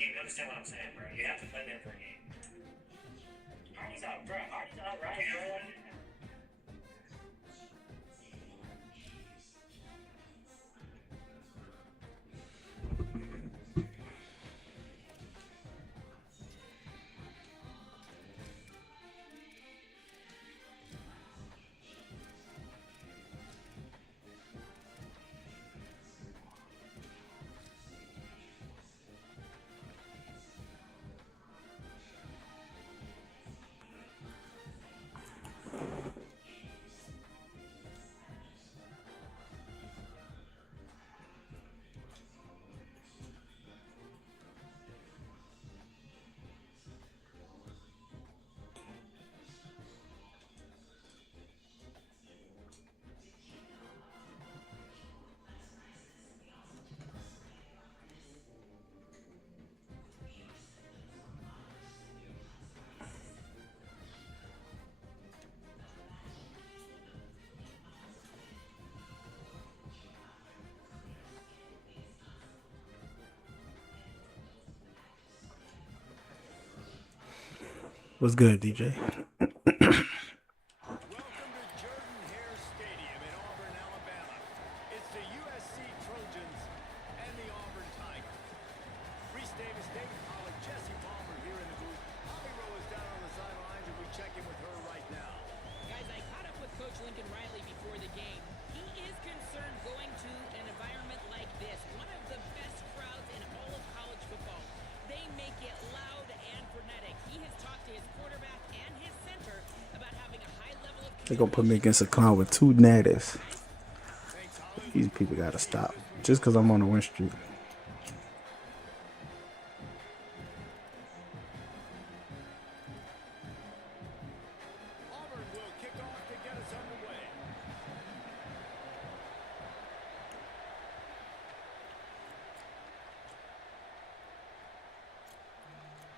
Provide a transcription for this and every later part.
You understand what I'm saying, bro? You have to play there for a game. Hardy's out, bro. Hardy's all right, bro. What's good, DJ? Welcome to Jordan-Hare Stadium in Auburn, Alabama. It's the USC Trojans and the Auburn Tigers. Reese Davis, David Pollack, Jesse Palmer here in the booth. Holly Rowe is down on the sidelines, and we check in with her right now. Guys, I caught up with Coach Lincoln Riley before the game. He is concerned going to an environment like this, one of the best crowds in all of college football. They make it loud and frenetic. He has talked to his quarterback and his center about having a high level of They're gonna put me against a clown with two natives. These people gotta stop. Just because I'm on the win streak. Auburn will kick off to get us underway.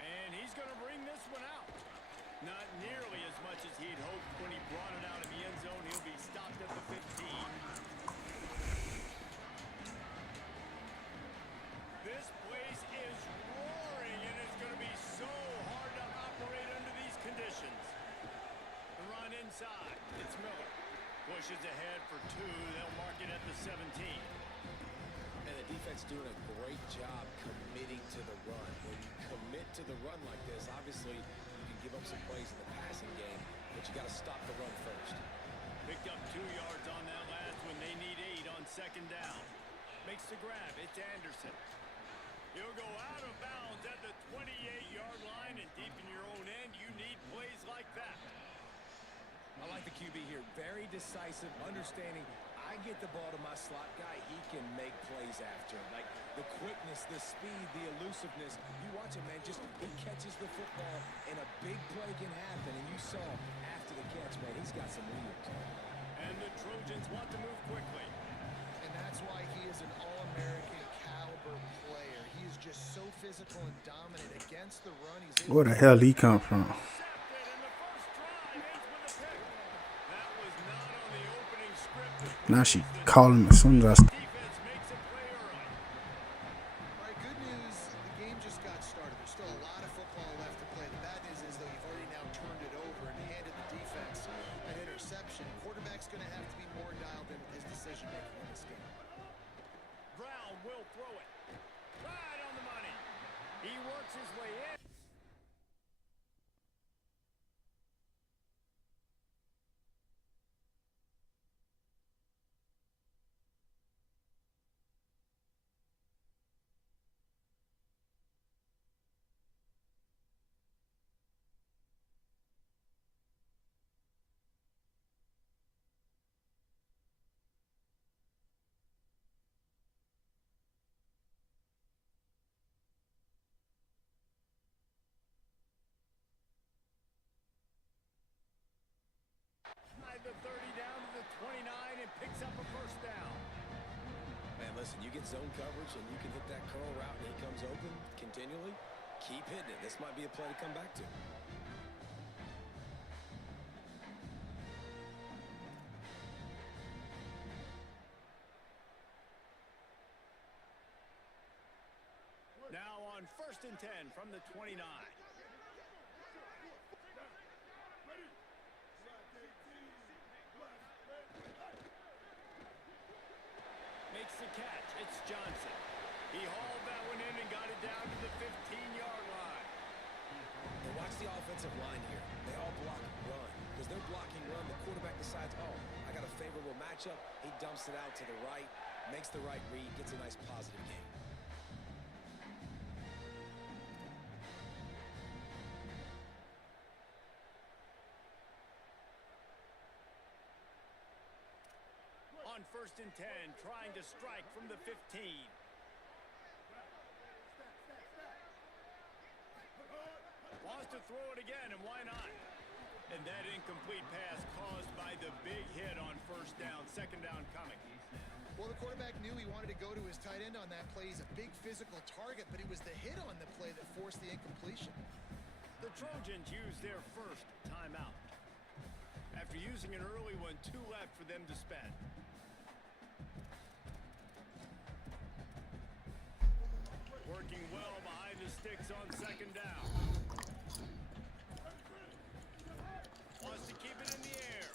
And he's going to bring this one out. Not nearly as much as he'd hoped when he brought it out of the end zone. He'll be stopped at the 15. This place is roaring, and it's going to be so hard to operate under these conditions. The run inside. It's Miller. Pushes ahead for two. They'll mark it at the 17. And the defense doing a great job committing to the run. When you commit to the run like this, obviously you can give up some plays in the passing game, but you got to stop the run first. Picked up 2 yards on that last when they need 8 on second down. Makes the grab. It's Anderson. He'll go out of bounds at the 28-yard line, and deep in your own end, you need plays like that. I like the QB here. Very decisive, understanding I get the ball to my slot guy, he can make plays after. Like the quickness, the speed, the elusiveness. You watch him, man, just he catches the football and a big play can happen. And you saw after the catch, man, he's got some wheels. And the Trojans want to move quickly. And that's why he is an All-American caliber player. He is just so physical and dominant against the run. Where the hell he come from? Now she calling me as soon as I. All right, good news. The game just got started. There's still a lot of football left to play. The bad news is, though, you've already now turned it over and handed the defense an interception. Quarterback's going to have to be more dialed in with his decision-making in this game. Brown will throw it. Right on the money. He works his way in. The 30 down to the 29 and picks up a first down. Man, listen, you get zone coverage and you can hit that curl route and he comes open continually. Keep hitting it. This might be a play to come back to. Now on 1st and 10 from the 29. Makes the catch. It's Johnson. He hauled that one in and got it down to the 15-yard line. And watch the offensive line here. They all block run. Because they're blocking run, the quarterback decides, oh, I got a favorable matchup. He dumps it out to the right, makes the right read, gets a nice positive gain. On 1st and 10, trying to strike from the 15. Wants to throw it again, and why not? And that incomplete pass caused by the big hit on 1st down, 2nd down coming. Well, the quarterback knew he wanted to go to his tight end on that play. He's a big physical target, but it was the hit on the play that forced the incompletion. The Trojans use their first timeout. After using an early one, 2 left for them to spend. Working well behind the sticks on 2nd down. Wants to keep it in the air.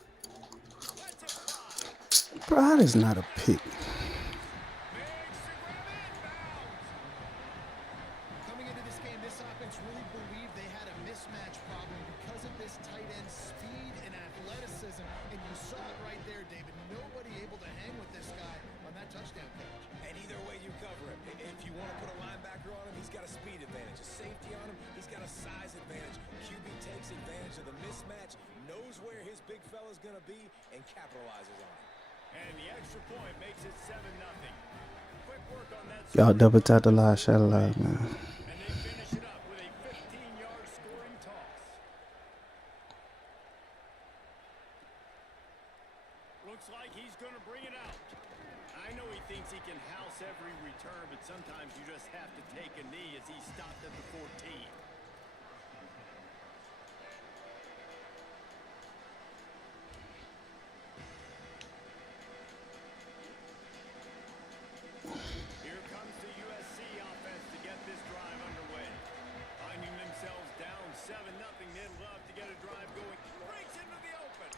Lets it fly. Bro, that is not a pick. Makes the grab inbounds. Coming into this game, this offense really believed they had a mismatch problem because of this tight end speed and athleticism. And you saw it right there, David. Nobody able to hang with this guy on that touchdown catch. And either way you cover him. If you want to put a linebacker on him, he's got a speed advantage. A safety on him, he's got a size advantage. QB takes advantage of the mismatch, knows where his big fella's going to be, and capitalizes on it. And the extra point makes it 7-0. Quick work on that. Y'all double tap the live shot alive, man. And they finish it up with a 15-yard scoring toss. Looks like he's going to bring it out. I know he thinks he can house every return, but sometimes you just have to take a knee as he stopped at the 14. Here comes the USC offense to get this drive underway. Finding themselves down 7-0, they'd love to get a drive going. Breaks into the open.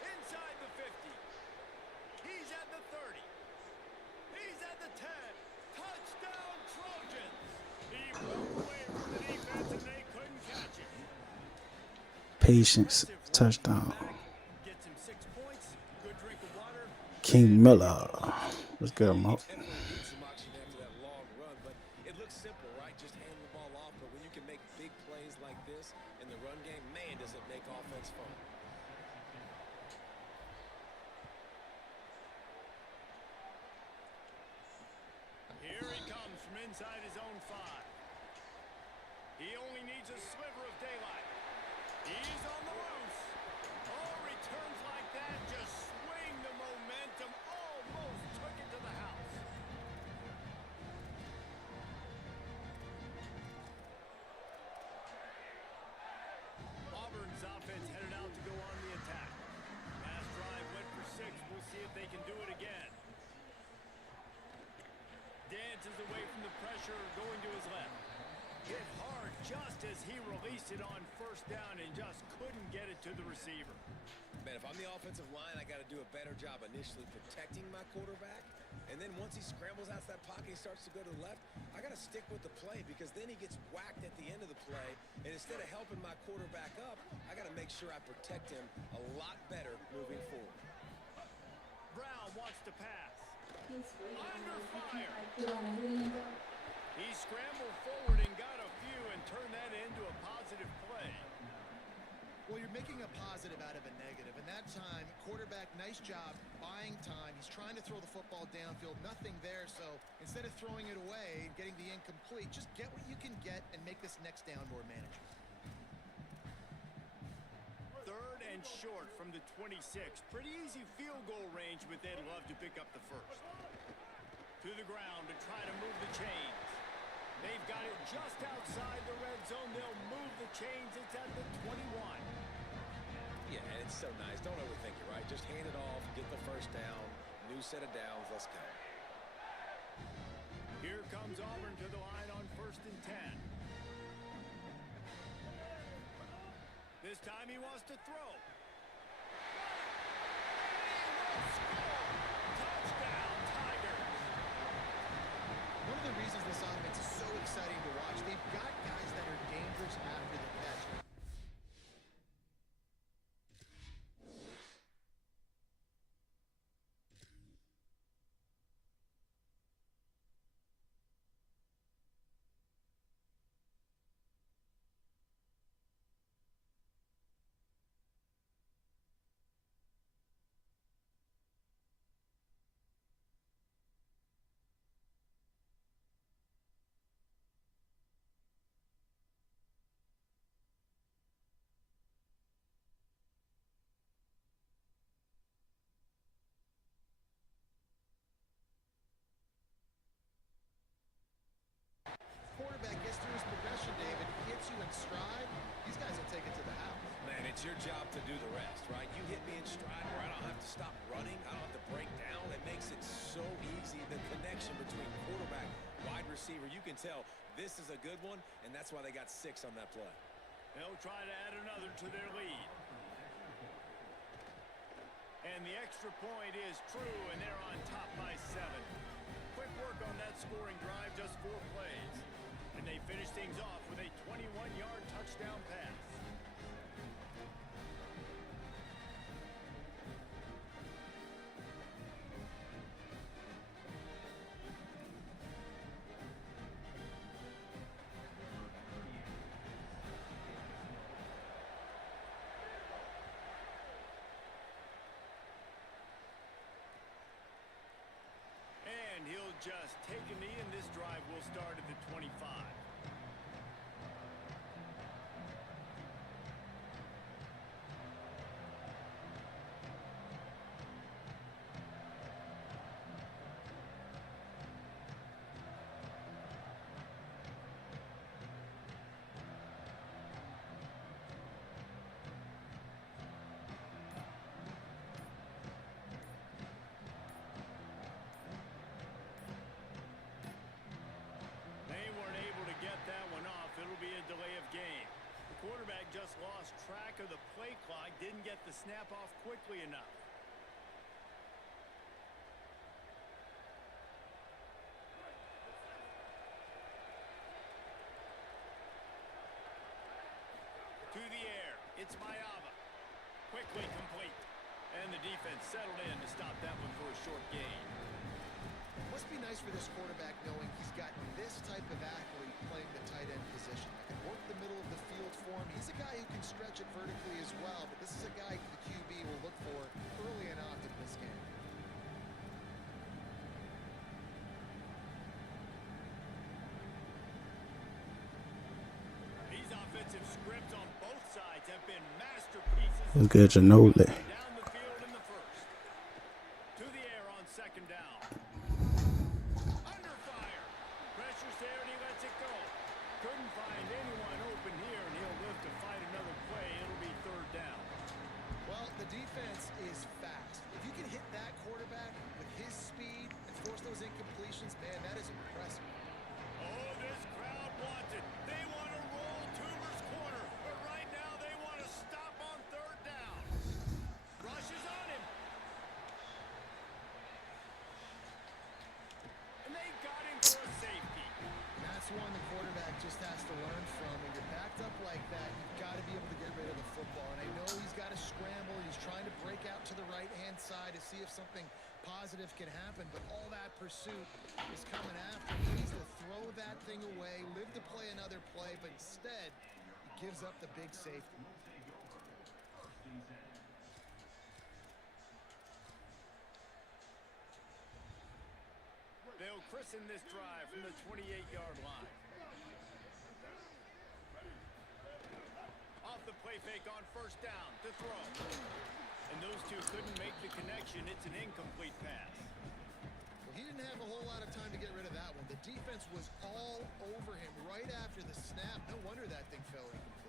Inside the 50. He's at the 30. He's at the 10. Touchdown, Trojans. He broke away from the defense and they couldn't catch him. Patience. Touchdown. Gets him 6 points. Good drink of water. King Miller. What's good, Mo? Definitely need some oxygen after that long run, but it looks simple, right? Just hand the ball off, but when you can make big plays like this in the run game, man, does it make offense fun. Here he comes from inside his own 5. He only needs a sliver of daylight. He's on the loose. Oh, returns like that just swing the momentum. Almost took it to the house. Auburn's offense headed out to go on the attack. Last drive went for 6. We'll see if they can do it again. Dances away from the pressure, going to his left. Hit hard just as he released it on 1st down and just couldn't get it to the receiver. Man, if I'm the offensive line, I got to do a better job initially protecting my quarterback. And then once he scrambles out of that pocket, he starts to go to the left, I got to stick with the play because then he gets whacked at the end of the play. And instead of helping my quarterback up, I got to make sure I protect him a lot better moving forward. Brown wants to pass. Under fire. He scrambled forward and got a few and turned that into a positive play. Well, you're making a positive out of a negative. And that time, quarterback, nice job, buying time. He's trying to throw the football downfield. Nothing there. So instead of throwing it away and getting the incomplete, just get what you can get and make this next down more manageable. 3rd and short from the 26. Pretty easy field goal range, but they'd love to pick up the 1st. To the ground to try to move the chains. They've got it just outside the red zone. They'll move the chains. It's at the 21. Yeah, and it's so nice. Don't overthink it, right? Just hand it off, get the 1st down, new set of downs, let's go. Here comes Auburn to the line on 1st and 10. This time he wants to throw. Touchdown, Tigers. One of the reasons this offense is so exciting to watch, they've got guys that are dangerous after the catch. Quarterback gets through his progression, David, hits you in stride, these guys will take it to the house. Man, it's your job to do the rest, right? You hit me in stride where I don't have to stop running. I don't have to break down. It makes it so easy. The connection between quarterback, wide receiver, you can tell this is a good one, and that's why they got 6 on that play. They'll try to add another to their lead. And the extra point is true, and they're on top by 7. Quick work on that scoring drive, just 4 plays. And they finish things off with a 21-yard touchdown pass. And he'll just take a knee, and this drive will start at the 25. Delay of game. The quarterback just lost track of the play clock, didn't get the snap off quickly enough. To the air, it's Mayava. Quickly complete. And the defense settled in to stop that one for a short gain. Must be nice for this quarterback knowing he's got this type of athlete playing the tight end position. That can work the middle of the field for him. He's a guy who can stretch it vertically as well, but this is a guy the QB will look for early and often in this game. These offensive scripts on both sides have been masterpieces. Look at Ginobili. Down the field in the first. To the air on 2nd down. Under fire. Pressure's there and he lets it go. Couldn't find anyone open here, and he'll live to fight another play. It'll be 3rd down. Well, the defense is fast. If you can hit that quarterback with his speed and force those incompletions, man, that is impressive. Oh, this crowd wants it. They want to roll Toomer's corner, but right now they want to stop on 3rd down. Rushes on him. And they got him for a safety. And that's one the quarterback just has to learn from. When you're backed up like that, you've got to be able to get rid of the football. And I know he's got to scramble. He's trying to break out to the right-hand side to see if something positive can happen. But all that pursuit is coming after him. He needs to throw that thing away, live to play another play, but instead he gives up the big safety. They'll christen this drive from the 28-yard line. Off the play fake on 1st down to throw. And those two couldn't make the connection. It's an incomplete pass. Well, he didn't have a whole lot of time to get rid of that one. The defense was all over him right after the snap. No wonder that thing fell incomplete.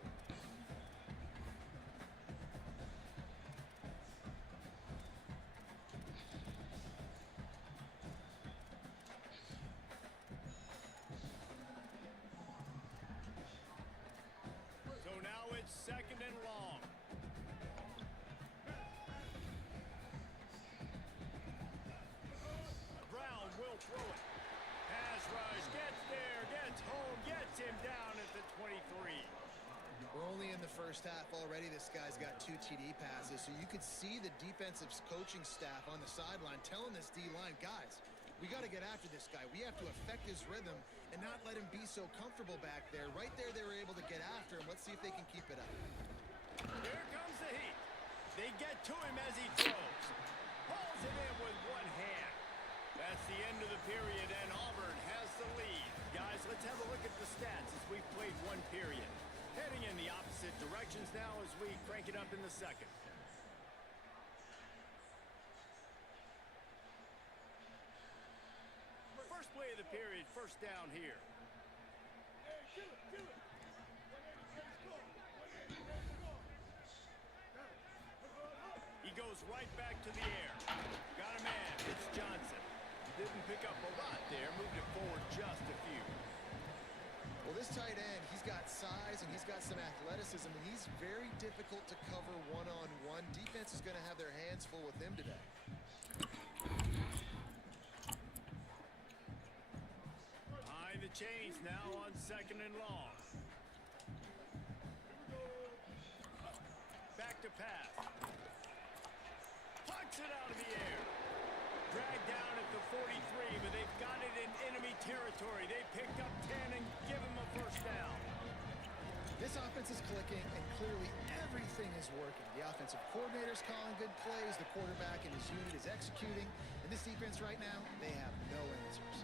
in the first half already. This guy's got 2 TD passes, so you could see the defensive coaching staff on the sideline telling this D-line, guys, we got to get after this guy. We have to affect his rhythm and not let him be so comfortable back there. Right there, they were able to get after him. Let's see if they can keep it up. Here comes the heat. They get to him as he throws. Hauls it in with one hand. That's the end of the period, and Auburn has the lead. Guys, let's have a look at the stats as we've played 1 period. Heading in the opposite directions now as we crank it up in the second. First play of the period, first down here. He goes right back to the air. Got a man. It's Johnson. Didn't pick up a lot there. Moved it forward just a few. Well, this tight end, he's got size and he's got some athleticism, and he's very difficult to cover one-on-one. Defense is going to have their hands full with him today. Behind the chains now on 2nd and long. Back to pass. Pucks it out of the air. Dragged down at the 43, but they've got it in enemy territory. They picked up 10 and give him a first down. This offense is clicking, and clearly everything is working. The offensive coordinator's calling good plays. The quarterback and his unit is executing. And this defense right now, they have no answers.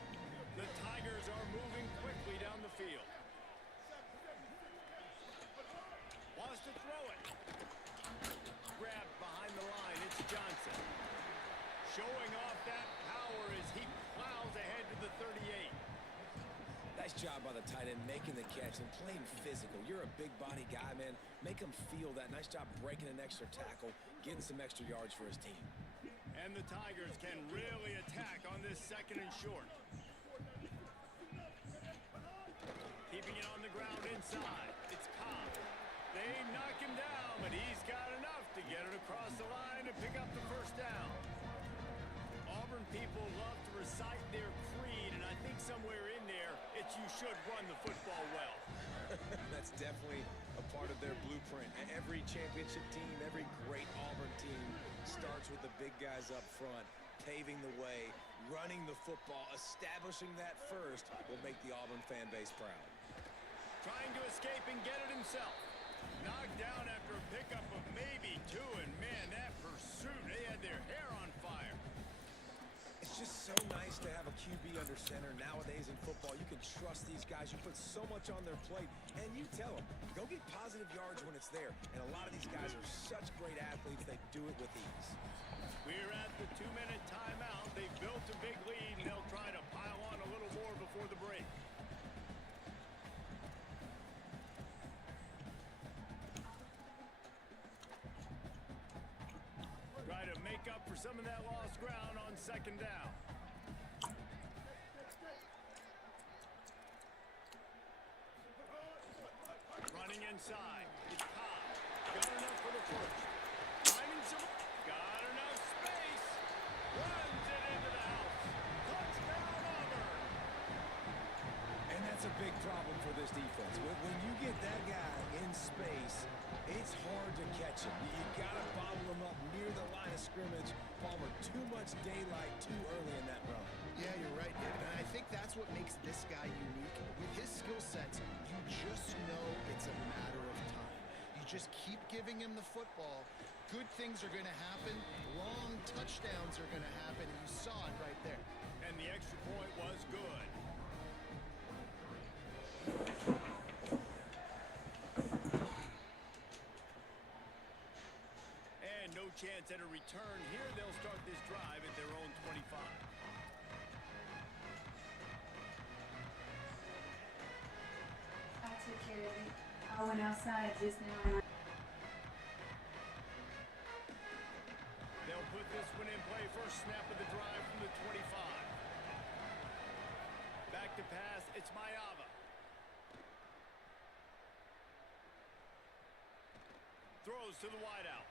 The Tigers are moving quickly down the field. Wants to throw it. Grabbed behind the line. It's Johnson. Showing off that power as he plows ahead to the 38. Nice job by the tight end making the catch and playing physical. You're a big body guy, man. Make him feel that. Nice job breaking an extra tackle, getting some extra yards for his team. And the Tigers can really attack on this 2nd and short. Keeping it on the ground inside. It's Cobb. They knock him down, but he's got enough to get it across the line to pick up the first down. Auburn people love to recite their creed, and I think somewhere in there, it's you should run the football well. That's definitely a part of their blueprint. Every championship team, every great Auburn team starts with the big guys up front, paving the way, running the football, establishing that first will make the Auburn fan base proud. Trying to escape and get it himself. Knocked down after a pickup of maybe 2, and man, that pursuit, they had their hair on fire. It's just so nice to have a QB under center. Nowadays in football, you can trust these guys. You put so much on their plate, and you tell them, go get positive yards when it's there. And a lot of these guys are such great athletes, they do it with ease. We're at the 2-minute timeout. They've built a big lead, and they'll try to pile on a little more before the break. Try to make up for some of that lost ground on 2nd down. Running inside. It's Cobb. Got enough for the first. Finding some. Got enough space. Runs it into the house. Touchdown Auburn. And that's a big problem for this defense. When you get that guy in space, it's hard to catch him. You got to bobble him up near the line of scrimmage. Palmer, too much daylight too early in that run. Yeah, you're right, David. And I think that's what makes this guy unique. With his skill sets, you just know it's a matter of time. You just keep giving him the football. Good things are going to happen. Long touchdowns are going to happen. And you saw it right there. And the extra point was good. And no chance at a return here. They'll start this drive at their own 25. I took care of it. I went outside just now. They'll put this one in play. First snap of the drive from the 25. Back to pass. It's Mayava. Throws to the wideout.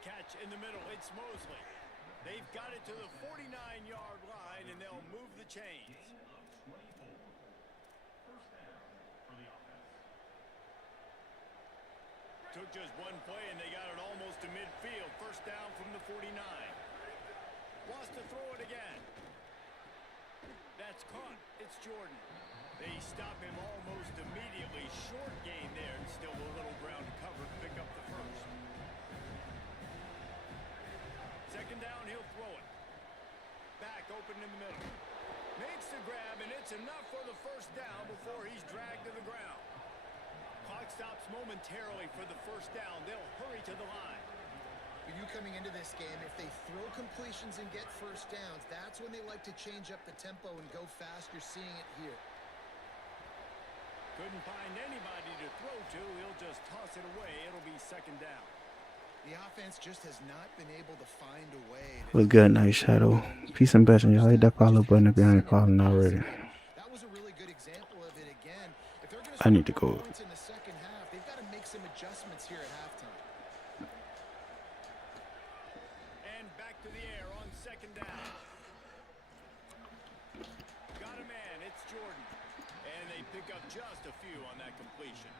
Catch in the middle. It's Mosley. They've got it to the 49-yard line, and they'll move the chains. Took just one play, and they got it almost to midfield. First down from the 49. Wants to throw it again. That's caught. It's Jordan. They stop him almost immediately. Short gain there, and still a little ground to cover to pick up the first. Second down, he'll throw it. Back open in the middle. Makes the grab, and it's enough for the first down before he's dragged to the ground. Clock stops momentarily for the first down. They'll hurry to the line. For you coming into this game, if they throw completions and get first downs, that's when they like to change up the tempo and go fast. You're seeing it here. Couldn't find anybody to throw to. He'll just toss it away. It'll be second down. The offense just has not been able to find a way. What's good, Night Shadow? Peace and blessings. Y'all hit that follow button if you ain't following already. That was a really good example of it again. If they're going I need to score go. points in the second half, they've got to make some adjustments here at halftime. And back to the air on second down. Got a man. It's Jordan. And they pick up just a few on that completion.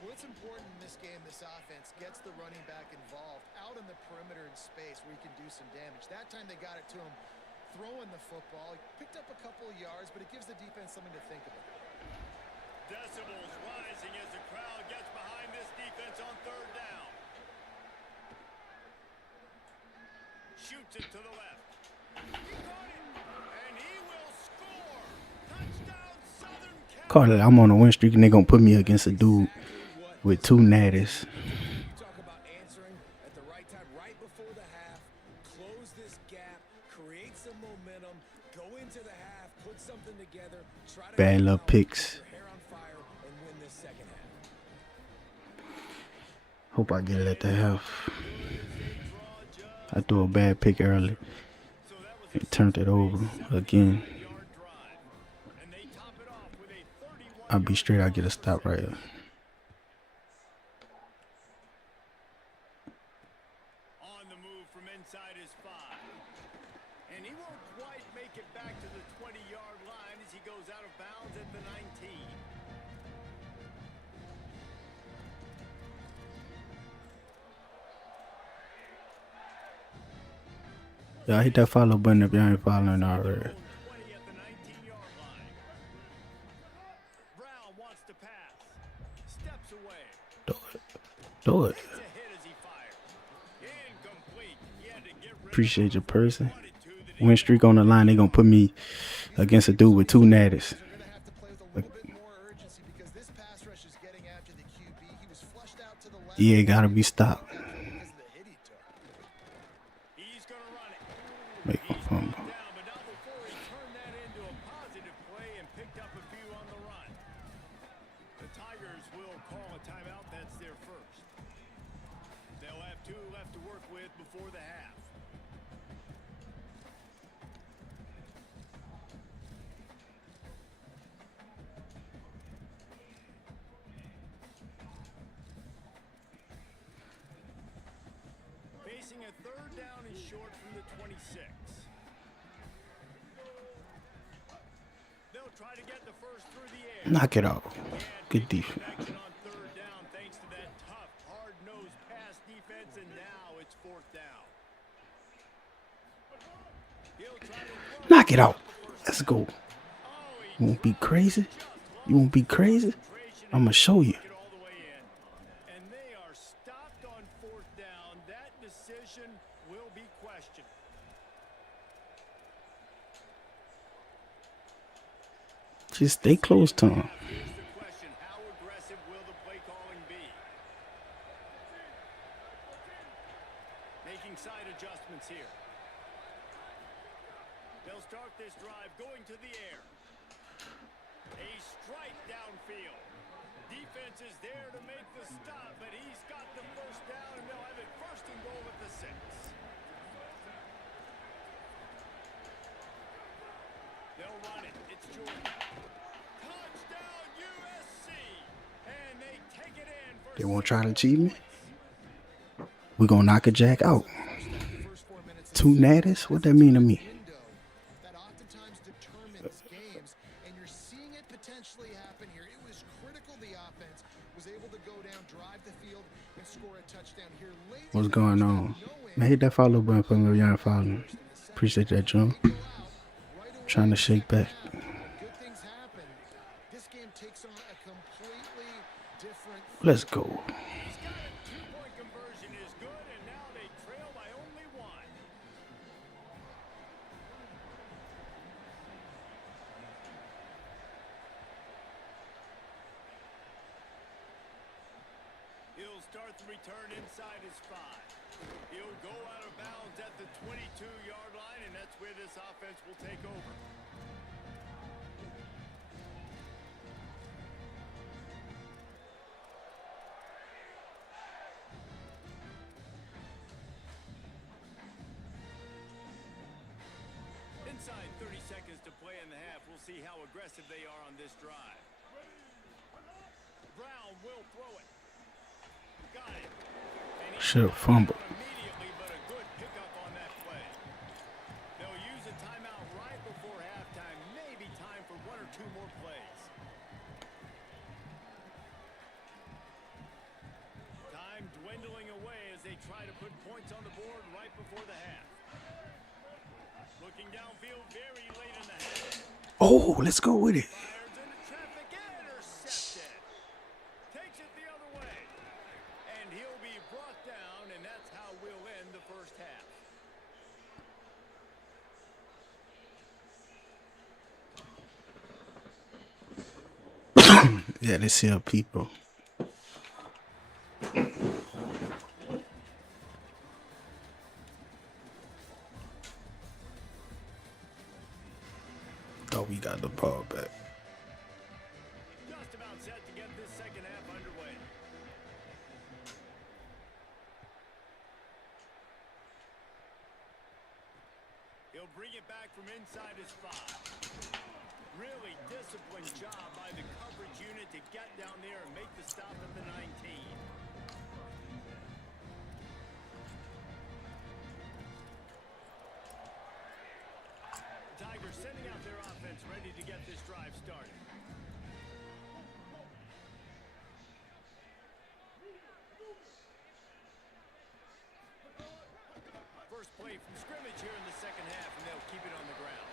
Well, it's important in this game this offense gets the running back involved out in the perimeter in space where he can do some damage. That time they got it to him throwing the football. He picked up a couple of yards, but it gives the defense something to think about. Decibels rising as the crowd gets behind this defense on third down. Shoots it to the left. He caught it, and he will score. Touchdown, Southern Cal. Call it. I'm on a win streak and they gonna put me against a dude with two natties. You talk about answering at the right time, right before the half, close this gap, create some momentum, go into the half, put something together, try to Bad luck picks. your hair on fire and win this second half. Hope I get it at the half. I threw a bad pick early and turned it over again. And they top it off with a 31. I'll be straight. I'll get a stop right here. On the move from inside his 5. And he won't quite make it back to the 20-yard line as he goes out of bounds at the 19. Y'all hit that follow button if y'all ain't following already. 20 at the 19-yard line. Brown wants to pass. Steps away. Do it. Do it. Takes a hit as he fires. Incomplete. He had to get rid of Appreciate your person. it. Wanted to, that he Win streak on the line. They gonna put me against a dude with two natties. They're going to have to play with a little bit more urgency because this pass rush is getting after the QB. He was flushed out to the left. Yeah, gotta be stopped. Because of the hit he took. He's going to run it. Make a fumble. Down, but not before he turned that into a positive play and picked up a few on the run. The Tigers will call a timeout. That's their first. They'll have 2 left to work with before the half. Facing a third down and short from the 26. They'll try to get the first through the air. Knock it out. Can't Good make the defense. connection on third down thanks to that tough, hard-nosed pass defense, and now it's fourth down. He'll try to throw Knock it out. Let's go. Oh, he You won't be crazy? just You won't be crazy? concentration I'ma show you. and get all the way in. And they are stopped on fourth down. That decision will be questioned. Just stay close to him. Here's the question: how aggressive will the play calling be? Making side adjustments here. They'll start this drive going to the air. A strike downfield. Defense is there to make the stop, but he's got the first down, and they'll have it first and goal at the 6. They'll run it. It's Jordan. Touchdown USC, and they take it in for They won't try to cheat me. We gonna knock a jack out. First 4 minutes. Two natties? What that mean to me? Window that oftentimes determines games, and you're seeing it potentially happen here. It was critical the offense was able to go down, drive the field, and score a touchdown here late. What's going on? Man, hit that follow button for me if you ain't following. Appreciate that, John. Trying to shake back. Good things happen. This game takes on a completely different. Let's go. He's got it. Two-point conversion is good, and now they trail by only one. He'll start the return inside his 5. He'll go out of bounds at the 22-yard line, and that's where this offense will take over. Inside 30 seconds to play in the half. We'll see how aggressive they are on this drive. Brown will throw it. Got it. And he Should have fumbled. immediately, but a good pickup on that play. They'll use a timeout right before halftime. Maybe time for 1 or 2 more plays. Time dwindling away as they try to put points on the board right before the half. Looking downfield very late in the half. Oh, let's go with it. Fires into traffic and intercepted. Takes it the other way. And he'll be brought down, and that's how we'll end the first half. Yeah, this here people. Oh, we got the ball back. Just about set to get this second half underway. He'll bring it back from inside his 5. Really disciplined job by the coverage unit to get down there and make the stop at the 19. Tigers sending out their offense ready to get this drive started. First play from scrimmage here in the second half, and they'll keep it on the ground.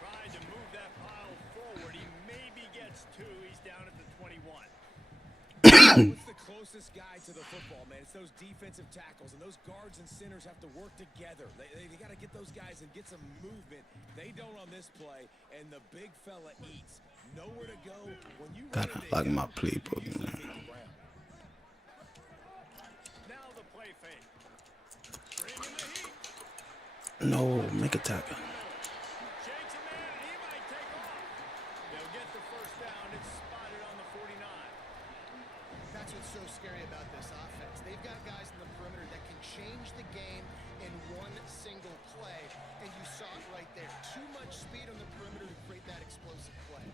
Trying to move that pile forward. He maybe gets 2. He's down at the 21. What's the closest guy to the football, man? It's those defensive tackles, and those guards and centers have to work together. They got to get those guys and get some movement. They don't on this play, and the big fella eats. Nowhere to go. When you Gotta like my playbook, man. Now the play fake. Bring in the heat. No, make a tackle. Shakes a man. He might take off. They'll get the first down. It's spotted on the 49. That's what's so scary about this offense. They've got guys in the perimeter that can change the game in one single play, and you saw it right there. Too much speed on the perimeter to create that explosive play.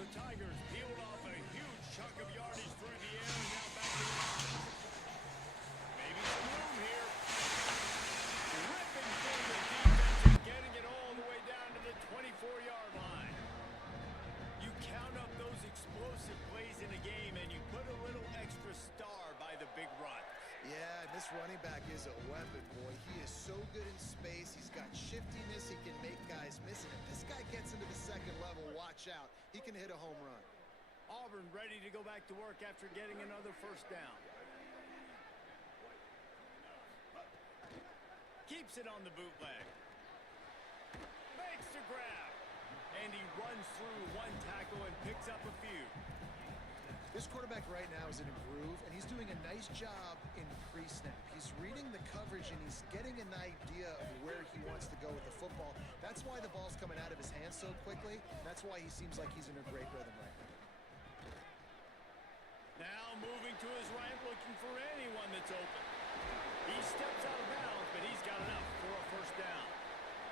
The Tigers peeled off a huge chunk of yardage through the air, and now back to the line. Maybe some room here. Ripping through the defense and getting it all the way down to the 24-yard line. You count up those explosive plays in a game, and you put a little extra star by the big run. Yeah, this running back is a weapon, boy. He is so good in space. He's got shiftiness. He can make guys miss. And if this guy gets into the second level, watch out. He can hit a home run. Auburn ready to go back to work after getting another first down. Keeps it on the bootleg. Makes the grab. And he runs through one tackle and picks up a few. This quarterback right now is in a groove, and he's doing a nice job in pre-snap. He's reading the coverage, and he's getting an idea of where he wants to go with the football. That's why the ball's coming out of his hands so quickly. That's why he seems like he's in a great rhythm right now. Now moving to his right, looking for anyone that's open. He steps out of bounds, but he's got enough for a first down.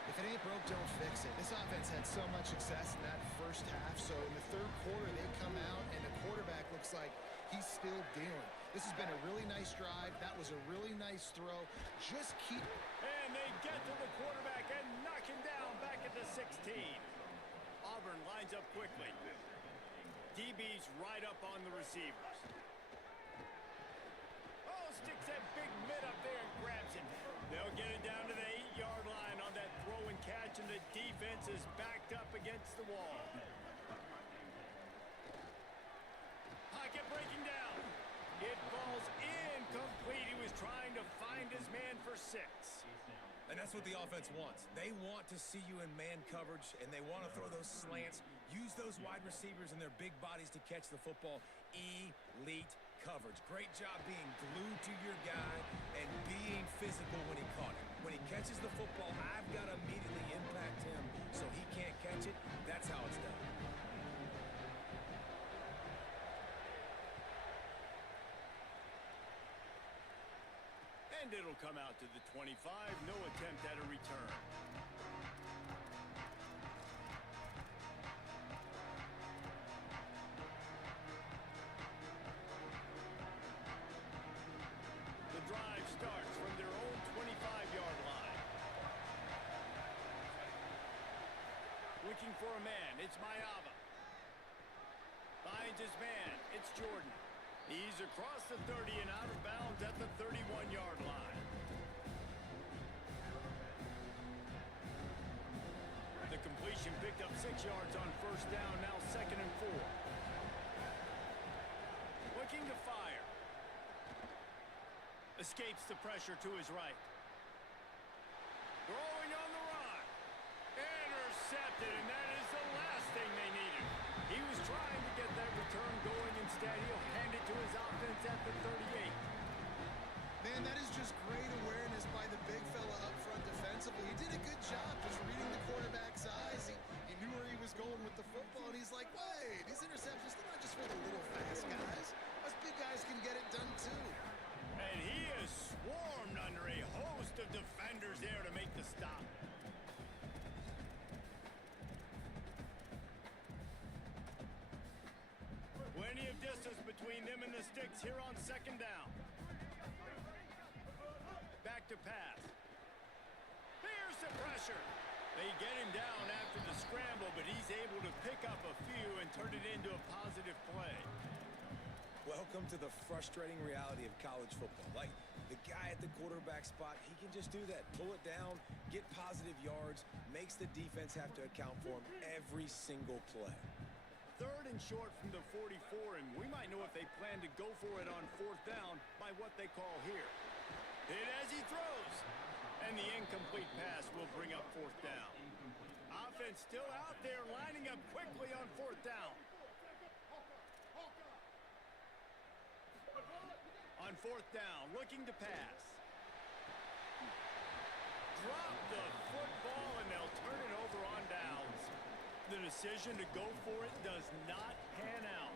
If it ain't broke, don't fix it. This offense had so much success in that first half, so in the third quarter, they come out, and the quarterback looks like he's still dealing. This has been a really nice drive. That was a really nice throw. Just keep... And they get to the quarterback and knock him down back at the 16. Auburn lines up quickly. DB's right up on the receivers. They'll get it down to the 8-yard line on that throw and catch, and the defense is backed up against the wall. Pocket breaking down. It falls incomplete. He was trying to find his man for 6. And that's what the offense wants. They want to see you in man coverage, and they want to throw those slants, use those wide receivers and their big bodies to catch the football. Elite coverage. Great job being glued to your guy and being physical when he caught it. When he catches the football, I've got to immediately impact him so he can't catch it. That's how it's done. And it'll come out to the 25. No attempt at a return. The drive starts from their own 25-yard line. Looking for a man. It's Mayava. Finds his man. It's Jordan. He's across the 30 and out of bounds at the 31-yard line. The completion picked up 6 yards on first down, now 2nd and 4. Looking to fire. Escapes the pressure to his right. Throwing on the run. Intercepted, and that is the last thing they needed. He was trying to get that return going. Instead, he'll hand it to his offense at the 38. Man, that is just great awareness by the big fella up front defensively. He did a good job just reading the quarterback's eyes. He knew where he was going with the football, and he's like, wait, these interceptions, they're not just for the little fast guys. Us big guys can get it done too. And he is swarmed under a host of defenders there to make the stop. Plenty of distance between them and the sticks here on 2nd down. Back to pass. Here's the pressure. They get him down after the scramble, but he's able to pick up a few and turn it into a positive play. Welcome to the frustrating reality of college football. Like, the guy at the quarterback spot, he can just do that. Pull it down, get positive yards, makes the defense have to account for him every single play. 3rd and short from the 44, and we might know if they plan to go for it on 4th down by what they call here. Hit as he throws, and the incomplete pass will bring up 4th down. Offense still out there, lining up quickly on 4th down. On 4th down, looking to pass. Drop the football, and they'll turn it over on downs. The decision to go for it does not pan out.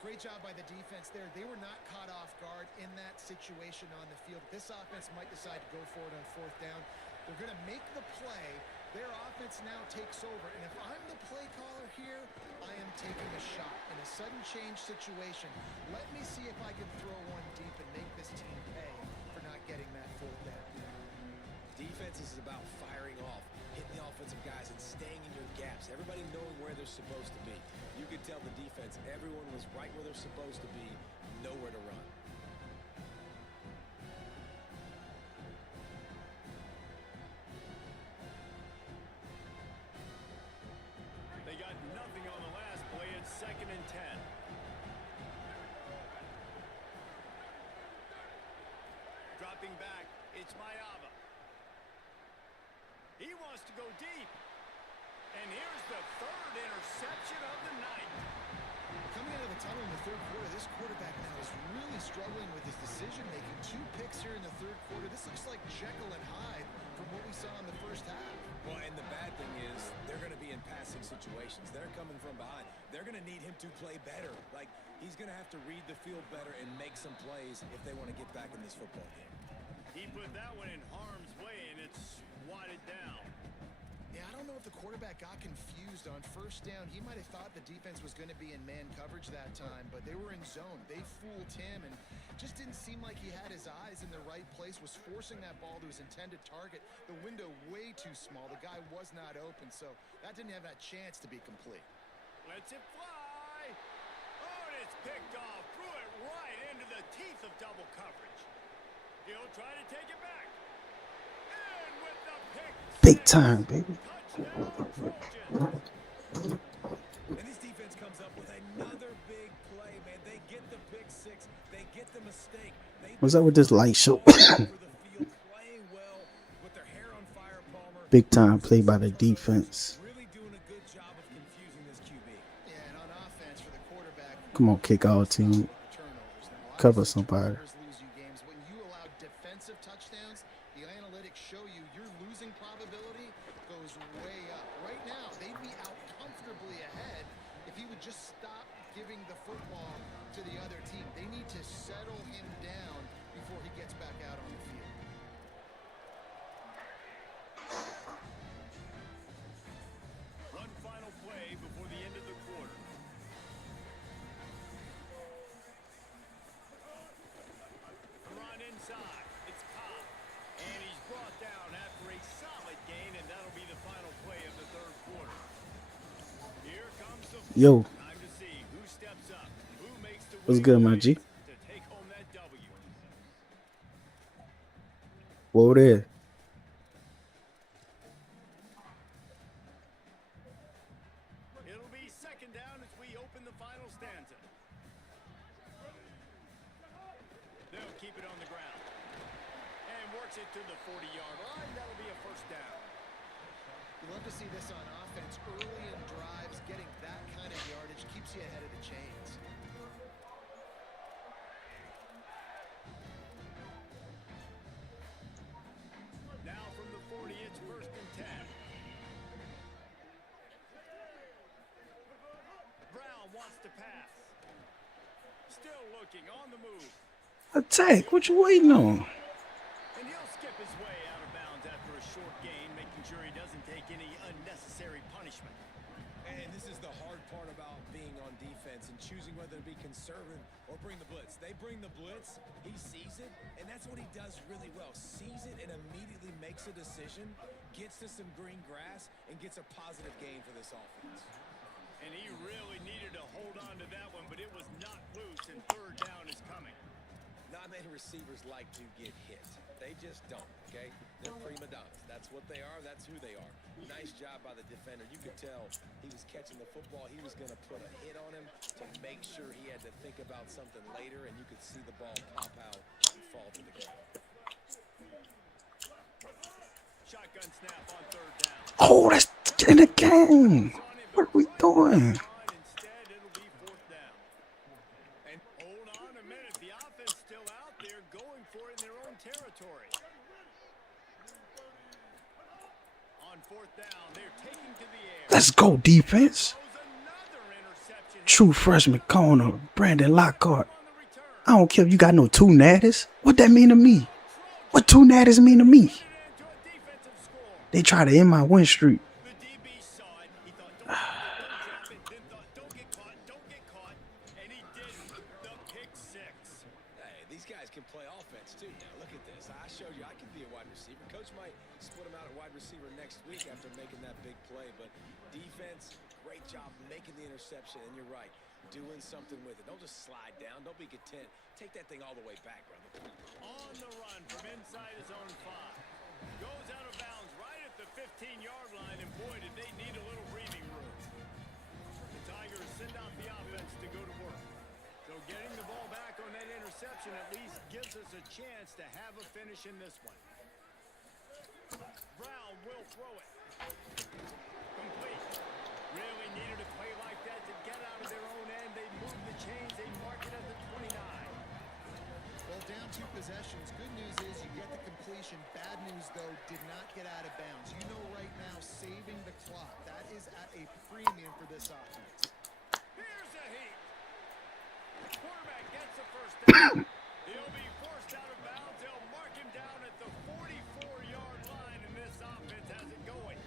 Great job by the defense there. They were not caught off guard in that situation on the field. This offense might decide to go for it on 4th down. They're going to make the play. Their offense now takes over. And if I'm the play caller here, I am taking a shot. In a sudden change situation, let me see if I can throw one deep and make this team pay for not getting that 4th down. Defense is about firing off, hitting the offensive guys, and staying in your gaps. Everybody knowing where they're supposed to be. You could tell the defense, everyone was right where they're supposed to be, nowhere to run. They got nothing on the last play. It's 2nd and 10. Dropping back, it's Mayava. He wants to go deep. And here's the 3rd interception of the night. Coming out of the tunnel in the 3rd quarter, this quarterback now is really struggling with his decision-making. 2 picks here in the 3rd quarter. This looks like Jekyll and Hyde from what we saw in the first half. Well, and the bad thing is they're going to be in passing situations. They're coming from behind. They're going to need him to play better. Like, he's going to have to read the field better and make some plays if they want to get back in this football game. He put that one in harm's way, and it's swatted down. Yeah, I don't know if the quarterback got confused on 1st down. He might have thought the defense was going to be in man coverage that time, but they were in zone. They fooled him and just didn't seem like he had his eyes in the right place, was forcing that ball to his intended target. The window way too small. The guy was not open, so that didn't have that chance to be complete. Lets it fly. Oh, and it's picked off. Threw it right into the teeth of double coverage. He'll try to take it back. Big time, baby. And this defense comes up with another big play, man. They get the pick six. They get the mistake. They What's up with this light show? over the field, playing well with their hair on fire, Palmer. Big time play by the defense. Really doing a good job of confusing this QB. Yeah, and on offense for the quarterback. Come on, kick our team. Turnovers. Now, Cover obviously, somebody. turnovers lose you games. When you allow defensive touchdowns, the analytics show you your losing probability goes way up. Right now, they'd be out comfortably ahead if he would just stop giving the football to the other team. They need to settle him down before he gets back out on the field. One final play before the end of the quarter. Run inside. It's Cobb. And he's brought down after a solid gain, and that'll be the final play of the third quarter. Here comes the Yo, time to see who steps up, who makes the what's winning good, my play G? to take home that W. Whoa there. It'll be second down as we open the final stanza. They'll keep it on the ground. And works it to the 40-yard line. That'll be a first down. You love to see this on offense early in drives. Getting that kind of yardage keeps you ahead of the chains. Now from the 40, it's first and 10. Brown wants to pass. Still looking on the move. Attack. What you waiting on? And he'll skip his way out of bounds after a short gain, making sure he doesn't take any unnecessary punishment. And this is the hard part about being on defense and choosing whether to be conservative or bring the blitz. They bring the blitz, he sees it, and that's what he does really well. Sees it and immediately makes a decision, gets to some green grass, and gets a positive gain for this offense. And he really needed to hold on to that one, but it was not loose, and third down is coming. Not many receivers like to get hit. They just don't, okay? They're prima donnas. That's what they are. That's who they are. Nice job by the defender. You could tell he was catching the football. He was going to put a hit on him to make sure he had to think about something later, and you could see the ball pop out and fall to the ground. Shotgun snap on third down. Oh, that's in the game. What are we doing? Instead, it'll be fourth down. And hold on a minute. The offense still out there going for it in their own territory. On fourth down, they're taking to the air. Let's go, defense. Throws another interception. True freshman corner, Brandon Lockhart. On the return. I don't care if you got no two natters. What that mean to me? What two natters mean to me? Into a defensive score. They try to end my win streak. The DB saw it. He thought, don't drop it. Then thought, don't get caught. Don't get caught. And he didn't. The pick six. Hey, these guys can play offense too. Now look at this. I showed you I can be a wide receiver. Coach might split him out at wide receiver next week after making that big play. But defense, great job making the interception. And you're right, doing something with it. Don't just slide down. Don't be content. Take that thing all the way back, brother. On the run from inside his own 5. Goes out of bounds right at the 15-yard line. And boy, did they need a little breathing room. The Tigers send out the offense to go to work. So getting the ball back on that interception at least gives us a chance to have a finish in this one. Brown will throw it. Complete. Really needed a play like that to get out of their own end. They move the chains. They mark it at the 29. Well, down 2 possessions. Good news is you get the completion. Bad news, though, did not get out of bounds. You know right now, saving the clock. That is at a premium for this offense. Here's a heat. Quarterback gets the first down. He'll be forced out of bounds. They'll mark him down at the 44-yard line, and this offense has it going.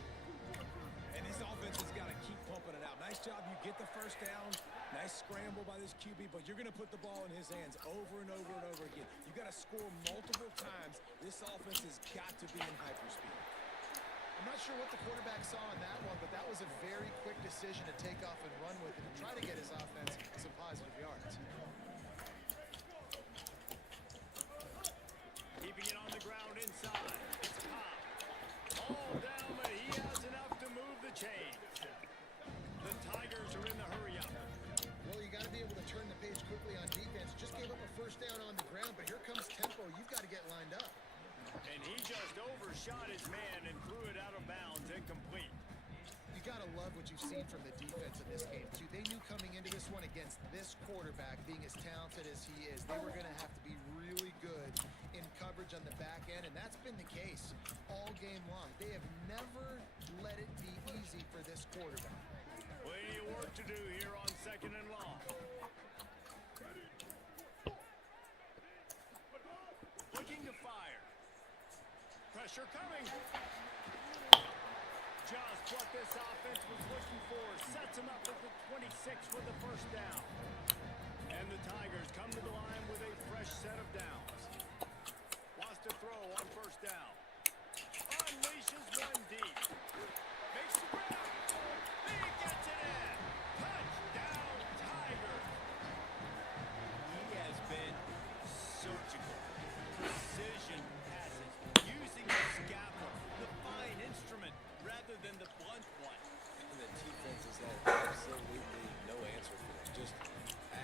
And this offense has got to keep pumping it out. Nice job. You get the first down. Nice scramble by this QB, but you're going to put the ball in his hands over and over and over again. You got to score multiple times. This offense has got to be in hyperspeed. I'm not sure what the quarterback saw on that one, but that was a very quick decision to take off and run with it and try to get his offense some positive yards. Keeping it on the ground inside. It's Cobb. All but here comes tempo. You've got to get lined up. And he just overshot his man and threw it out of bounds, incomplete. You got to love what you've seen from the defense in this game, too. They knew coming into this one against this quarterback, being as talented as he is, they were going to have to be really good in coverage on the back end, and that's been the case all game long. They have never let it be easy for this quarterback. Plenty of work to do here on 2nd and long. Looking to fire. Pressure coming. Just what this offense was looking for. Sets him up at the 26 for the first down. And the Tigers come to the line with a fresh set of downs. Wants to throw on first down. Unleashes one deep. Makes the grab. He gets it in. Touchdown, Tigers. He has been surgical. Precision passes. Using the scalpel, the fine instrument, rather than the blunt one. And the defense has had absolutely no answer for him. Just,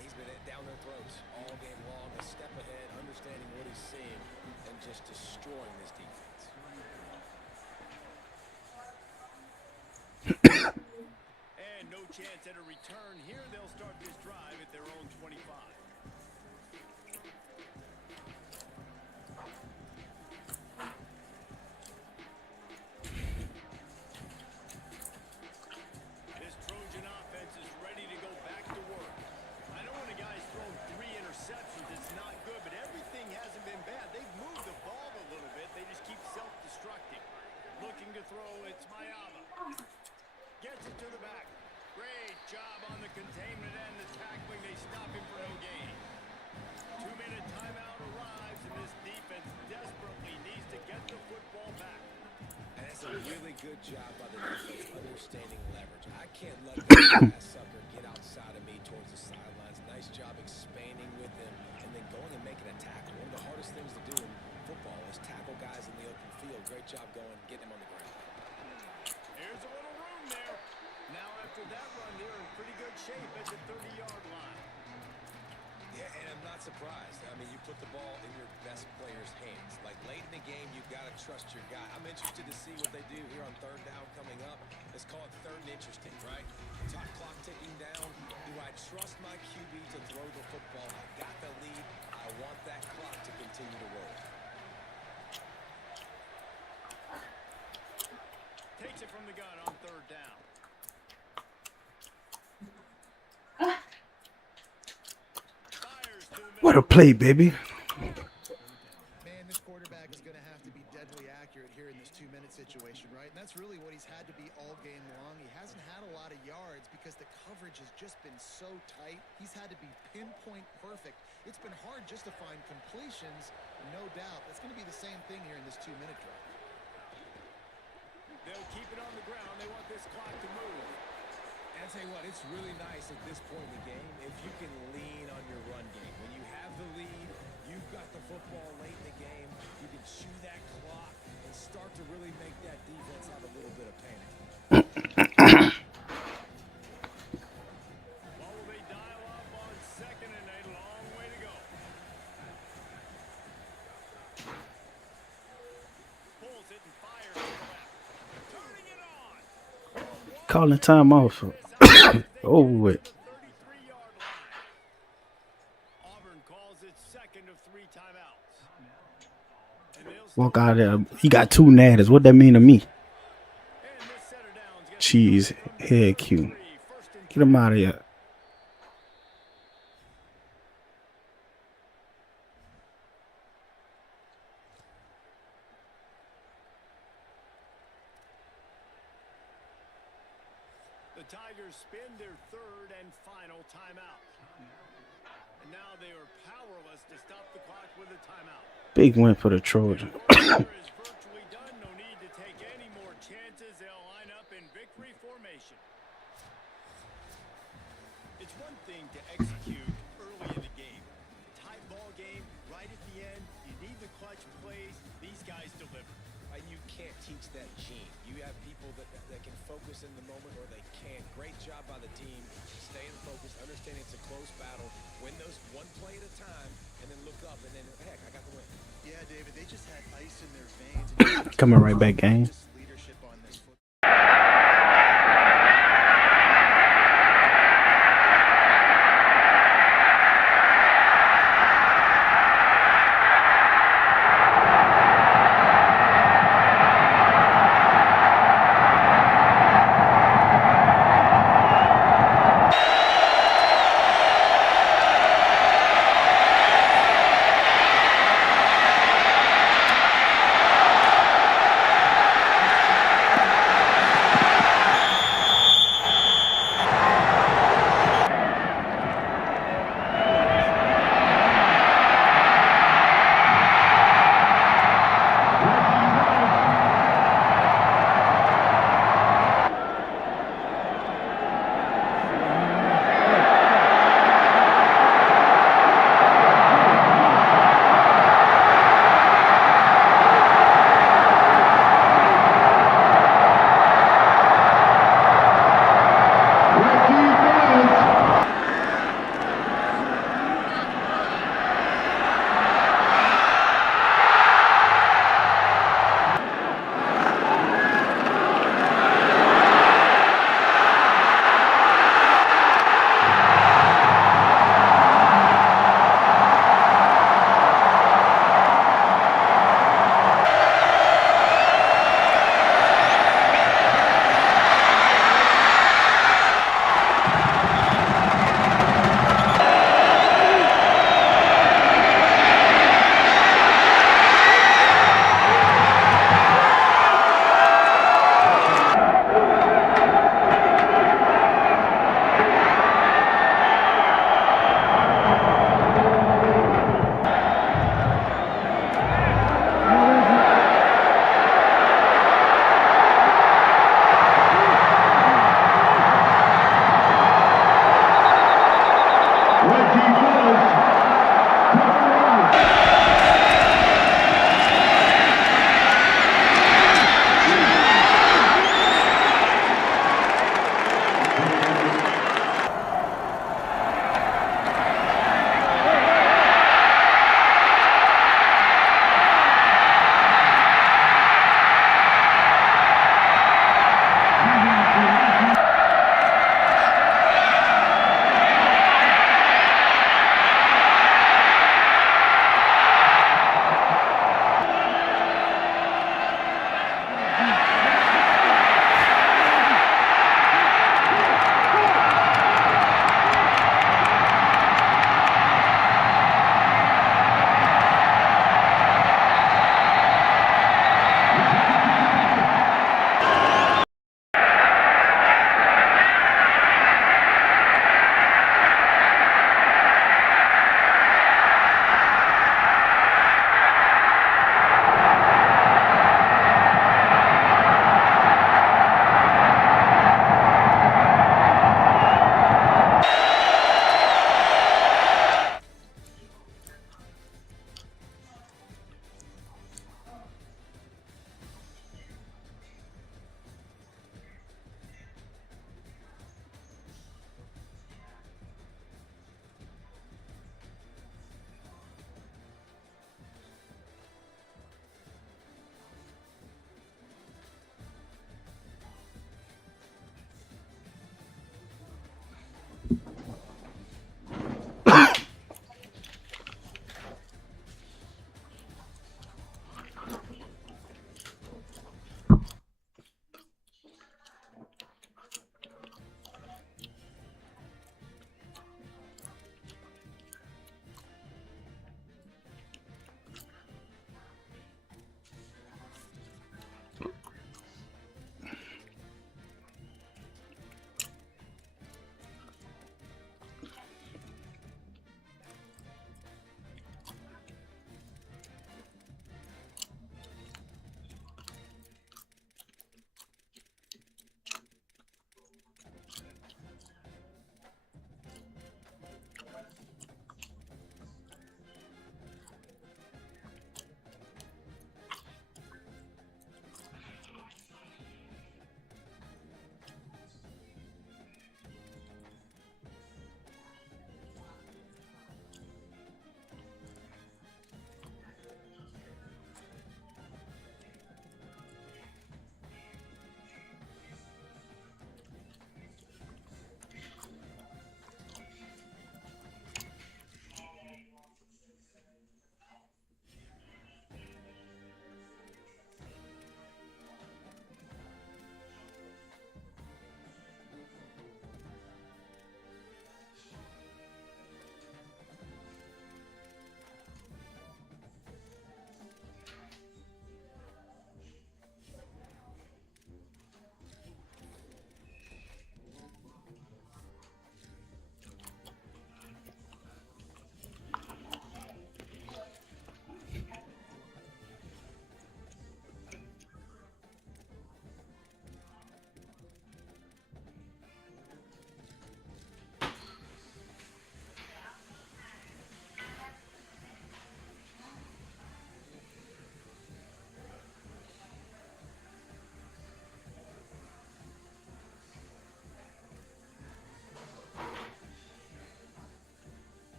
he's been down their throats all game long, a step ahead, understanding what he's seeing, and just destroying this defense. And no chance at a return. Here they'll start this drive at their own 25. This Trojan offense is ready to go back to work. I know when a guy's thrown 3 interceptions, it's not good, but everything hasn't been bad. They've moved the ball a little bit. They just keep self-destructing. Looking to throw, it's Mayava. Gets it to the back. Great job on the containment and the tackling. They stop him for no gain. 2-minute timeout arrives, and this defense desperately needs to get the football back. And that's a really good job by the defense, understanding leverage. I can't let that sucker get outside of me towards the sidelines. Nice job expanding with him and then going and making a tackle. One of the hardest things to do in football is tackle guys in the open field. Great job going, getting him on the ground. Here's a little room there. Now after that run, they're in pretty good shape at the 30-yard line. Yeah, and I'm not surprised. I mean, you put the ball in your best player's hands. Like, late in the game, you've got to trust your guy. I'm interested to see what they do here on 3rd down coming up. Let's call it 3rd and interesting, right? Top clock ticking down. Do I trust my QB to throw the football? I've got the lead. I want that clock to continue to roll. Takes it from the gun on 3rd down. Fires to the middle. What a play, baby. Man, this quarterback is going to have to be deadly accurate here in this 2-minute situation, right? And that's really what he's had to be all game long. He hasn't had a lot of yards because the coverage has just been so tight. He's had to be pinpoint perfect. It's been hard just to find completions, no doubt. That's going to be the same thing here in this 2-minute drive. They'll keep it on the ground. They want this clock to move. And I tell you what, it's really nice at this point in the game if you can lean on your run game. When you have the lead, you've got the football late in the game, you can chew that clock and start to really make that defense have a little bit of panic. What will they dial up on 2nd and a long way to go? Pulls it and fires to the left. Turning it on. Calling time off. Over with. 33-yard line. Auburn calls it 2nd of 3 timeouts. And they'll Walk out of there. He got 2 natters. What that mean to me? and this set of downs gets Cheese head Q. 3, 1st and Get him out of here. The Tigers spin their 3rd and final timeout. And now they are powerless to stop the clock with a timeout. Big win for the Trojan. Work here is virtually done. No need to take any more chances. They'll line up in victory formation. It's one thing to execute early in the game. Tight ball game, right at the end. You need the clutch plays. These guys deliver. And you can't teach that gene. You have people that can focus in the moment or they can't. Great job by the team. Staying focused, understanding it's a close battle. Win those one play at a time, and then look up. And then, hey, ice in their veins. Coming right back, gang. Just leadership on this foot.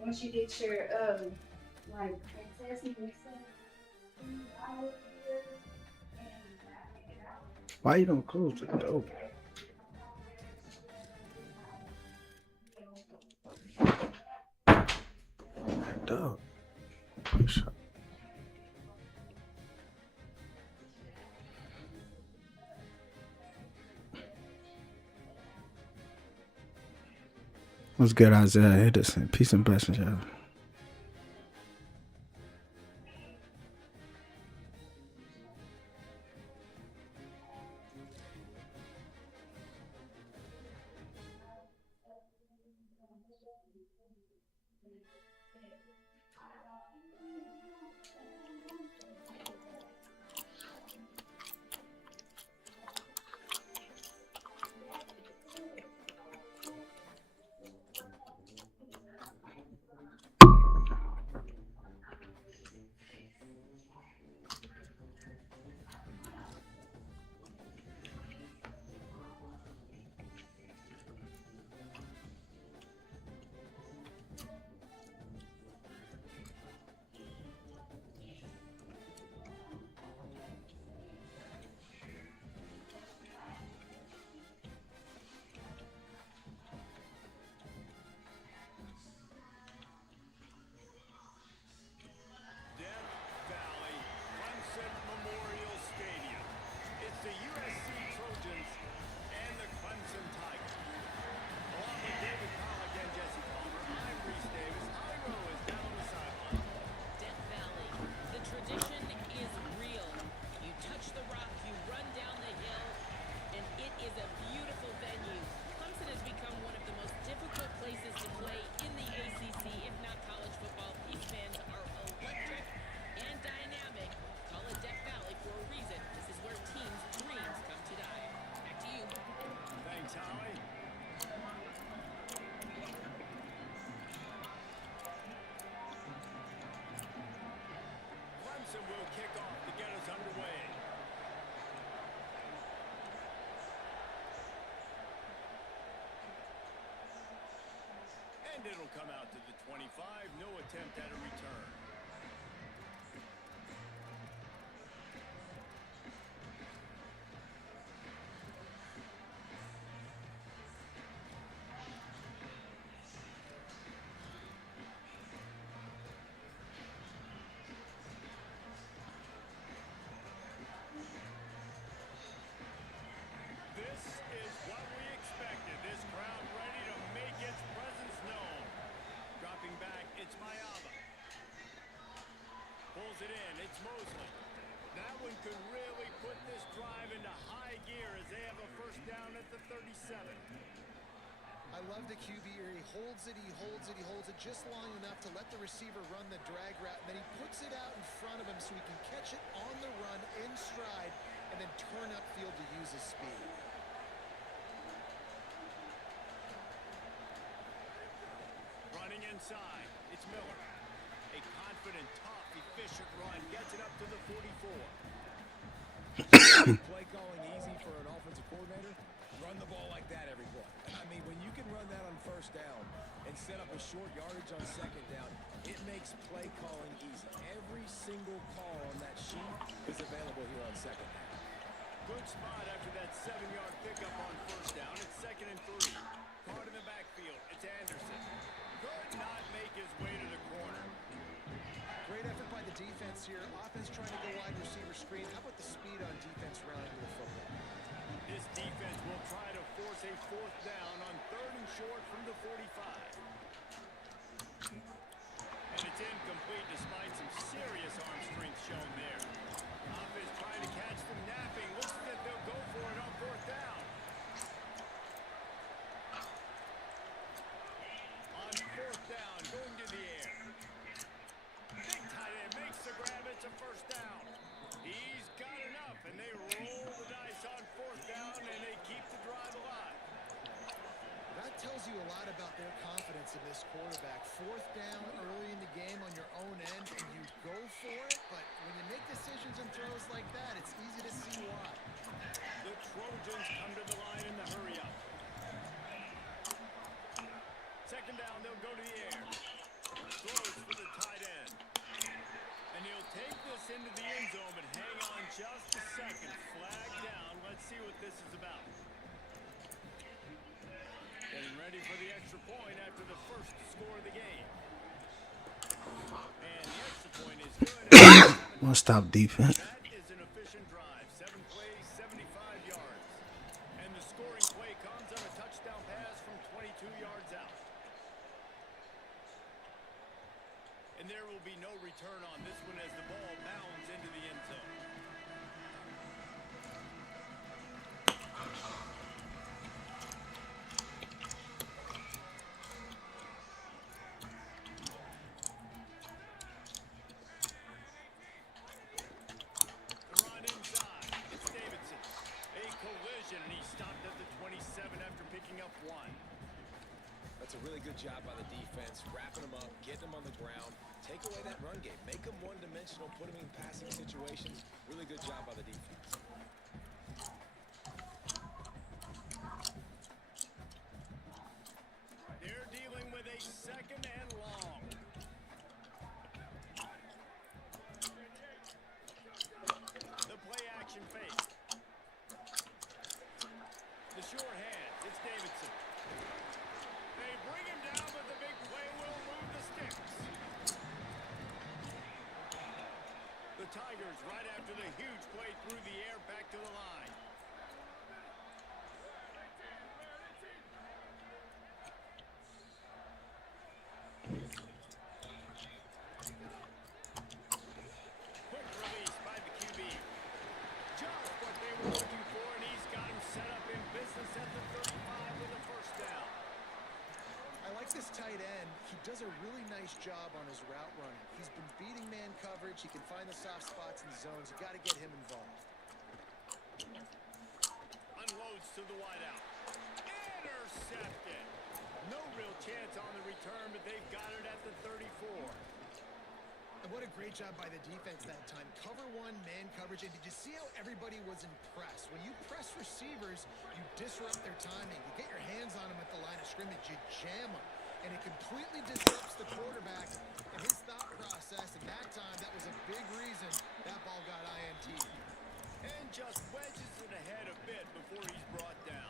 once you get your like test and stuff, I will here and I it out. Why you don't close the door? Dog. Push up. What's good, Isaiah Henderson? Peace and blessings, y'all. Death Valley, Clemson Memorial Stadium. It's the USC Trojans and the Clemson Tigers. Along with David Pollack and Jesse Palmer, I'm Reese Davis. Iro is down the sideline. Death Valley. The tradition is real. You touch the rock, you run down the hill, and it is a beautiful venue. Clemson has become one of the most difficult places to play in the ACC, if not college football. These fans are electric and dynamic. Call it Death Valley for a reason. This is where teams' dreams come to die. Back to you. Thanks, Holly. Clemson will kick off to get us underway. And it'll come out to the 25. No attempt at a return. This is what we expected. This crowd ready to make its presence known. Dropping back, it's Mayaba. Pulls it in, it's Mosley. That one could really put this drive into high gear as they have a first down at the 37. I love the QB here. He holds it, he holds it, he holds it just long enough to let the receiver run the drag route, and then he puts it out in front of him so he can catch it on the run in stride and then turn upfield to use his speed. Running inside, it's Miller. A confident, tough, efficient run gets it up to the 44. Play calling easy for an offensive coordinator? Run the ball like that every play. I mean, when you can run that on first down and set up a short yardage on second down, it makes play calling easy. Every single call on that sheet is available here on second down. Good spot after that 7-yard pickup on first down. It's 2nd and 3. Caught in the backfield. It's Anderson. Could not make his way to the corner. Great effort by the defense here. Offense trying to go wide receiver screen. How about the speed on defense rounding to the football? This defense will try to force a 4th down on 3rd and short from the 45. And it's incomplete despite some serious arm strength shown there. Offense trying to catch them napping. Looks as if they'll go for it on 4th down. On 4th down, going to the air. Big tight end makes the grab. It's a first down. He's got enough, and they roll the dice on 4th down, and they keep the drive alive. That tells you a lot about their confidence in this quarterback. 4th down early in the game on your own end, and you go for it, but when you make decisions and throws like that, it's easy to see why. The Trojans come to the line in the hurry up. 2nd down, they'll go to the air. take this into the end zone, but hang on just a second. Flag down. Let's see what this is about. Getting ready for the extra point after the first score of the game. And the extra point is good. One stop defense. That is an efficient drive. 7 plays, 75 yards. And the scoring play comes on a touchdown pass from 22 yards out. And there will be no return on this one as the ball bounds into the end zone. The run inside. It's Davidson. A collision, and he stopped at the 27 after picking up 1. That's a really good job by the defense, wrapping them up, getting them on the ground. Take away that run game. Make them one-dimensional, put them in passing situations. Really good job by the defense. They're dealing with a second and long. The play action fake. The sure hands. It's Davidson. They bring him down, but the big play will move the sticks. The Tigers right after the huge play through the air back to the line. Quick release by the QB. Just what they were looking for, and he's got him set up in business at the 35 with a first down. I like this tight end. He does a really nice job on his route running. He's been beating man coverage. He can find the soft spots in the zones. You got to get him involved. Unloads to the wideout. Intercepted. No real chance on the return, but they've got it at the 34. And what a great job by the defense that time. Cover 1, man coverage. And did you see how everybody was impressed? When you press receivers, you disrupt their timing. You get your hands on them at the line of scrimmage. You jam them. And it completely disrupts the quarterback and his thought process. And that time, that was a big reason that ball got INT. And just wedges it ahead a bit before he's brought down.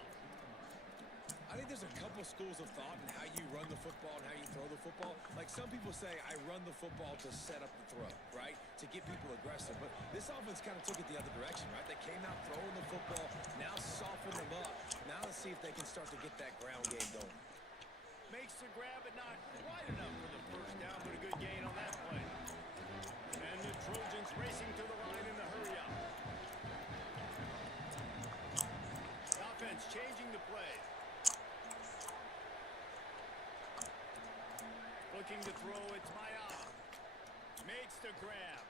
I think there's a couple schools of thought in how you run the football and how you throw the football. Like some people say, I run the football to set up the throw, right? To get people aggressive. But this offense kind of took it the other direction, right? They came out throwing the football, now soften them up. Now let's see if they can start to get that ground game going. Makes the grab, but not quite enough for the first down, but a good gain on that play. And the Trojans racing to the line in the hurry up. Offense changing the play. Looking to throw, it's Mayala. Makes the grab.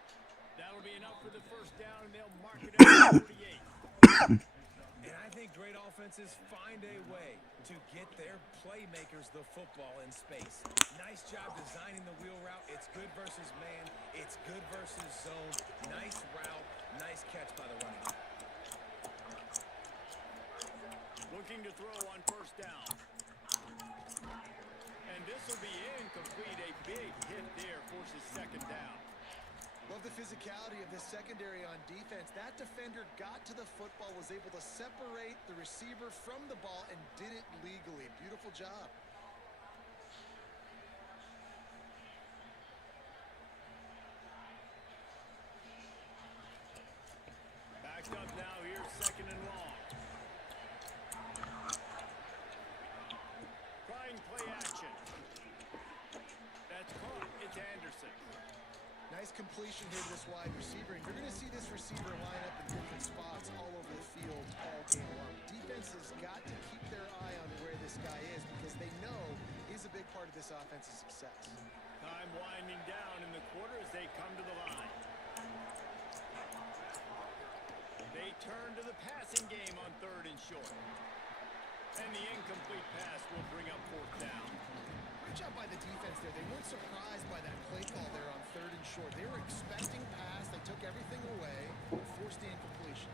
That'll be enough for the first down, and they'll mark it at 48. And I think great offenses find a way to get their playmakers the football in space. Nice job designing the wheel route. It's good versus man. It's good versus zone. Nice route. Nice catch by the running back. Looking to throw on first down. And this will be incomplete. A big hit there forces second down. Love the physicality of this secondary on defense. That defender got to the football, was able to separate the receiver from the ball, and did it legally. Beautiful job. Backed up now here, second and long. Trying play action. That's caught. It's Anderson. Nice completion here to this wide receiver. And you're going to see this receiver line up in different spots all over the field all game long. Defense has got to keep their eye on where this guy is because they know he's a big part of this offense's success. Time winding down in the quarter as they come to the line. They turn to the passing game on third and short. And the incomplete pass will bring up fourth down. Great job by the defense there. They weren't surprised by that play call there on third and short. They were expecting pass. They took everything away and forced the incompletion.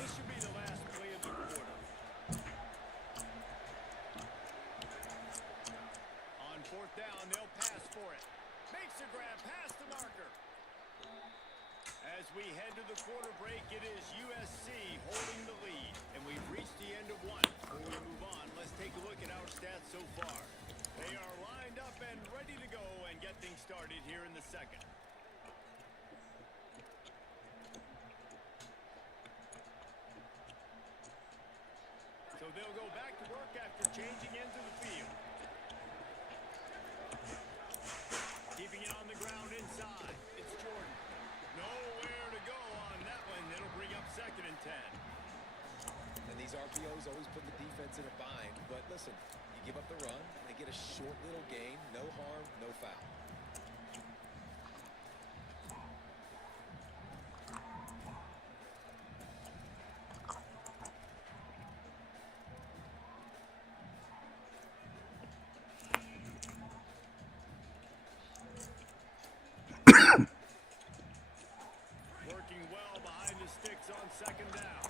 This should be the last play of the quarter. On fourth down, they'll we head to the quarter break, it is USC holding the lead. And we've reached the end of one. Before we move on, let's take a look at our stats so far. They are lined up and ready to go and get things started here in the second. So they'll go back to work after changing into the field. Keeping it on the ground inside. It's Jordan. Nowhere to go on that one. It'll bring up 2nd and 10. And these RPOs always put the defense in a bind. But listen, you give up the run, they get a short little gain. No harm, no foul. Working well behind the sticks on 2nd down.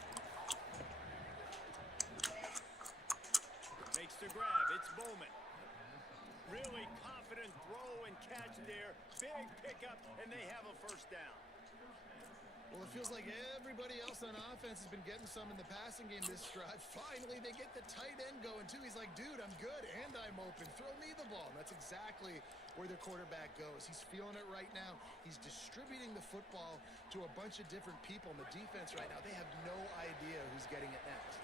Makes the grab. It's Bowman. Really confident throw and catch there. Big pickup, and they have a 1st down. Well, it feels like everybody else on offense has been getting some in the passing game this drive. Finally, they get the tight end going, too. He's like, dude, I'm good, and I'm open. Throw me the ball. And that's exactly where their quarterback goes. He's feeling it right now. He's distributing the football to a bunch of different people. And the defense right now, they have no idea who's getting it next.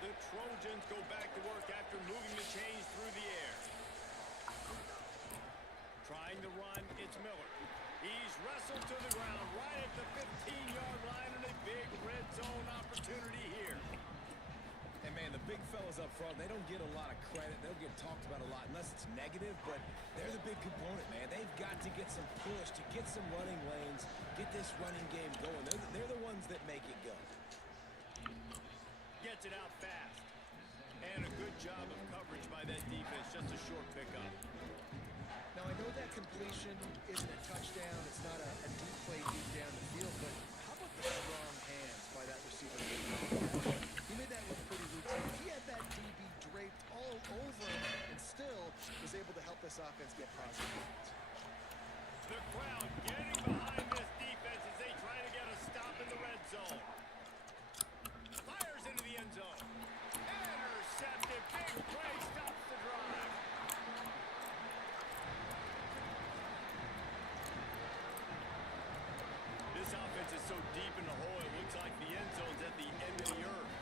The Trojans go back to work after moving the chains through the air. Trying to run, it's Miller. He's wrestled to the ground right at the 15-yard line, and a big red zone opportunity here. And man, the big fellas up front, they don't get a lot of credit. They'll get talked about a lot unless it's negative, but they're the big component, man. They've got to get some push, to get some running lanes, get this running game going. They're the ones that make it go. Gets it out fast. And a good job of coverage by that defense. Just a short pickup. Now, I know that completion isn't a touchdown. It's not a deep play deep down the field, but how about the strong hands by that receiver? He made that look pretty routine. He had that DB draped all over him and still was able to help this offense get positive points. The crowd getting behind this defense as they try to get a stop in the red zone. Fires into the end zone. Intercepted. Big play stops the drive. This offense is so deep in the hole, it looks like the end zone's at the end of the earth.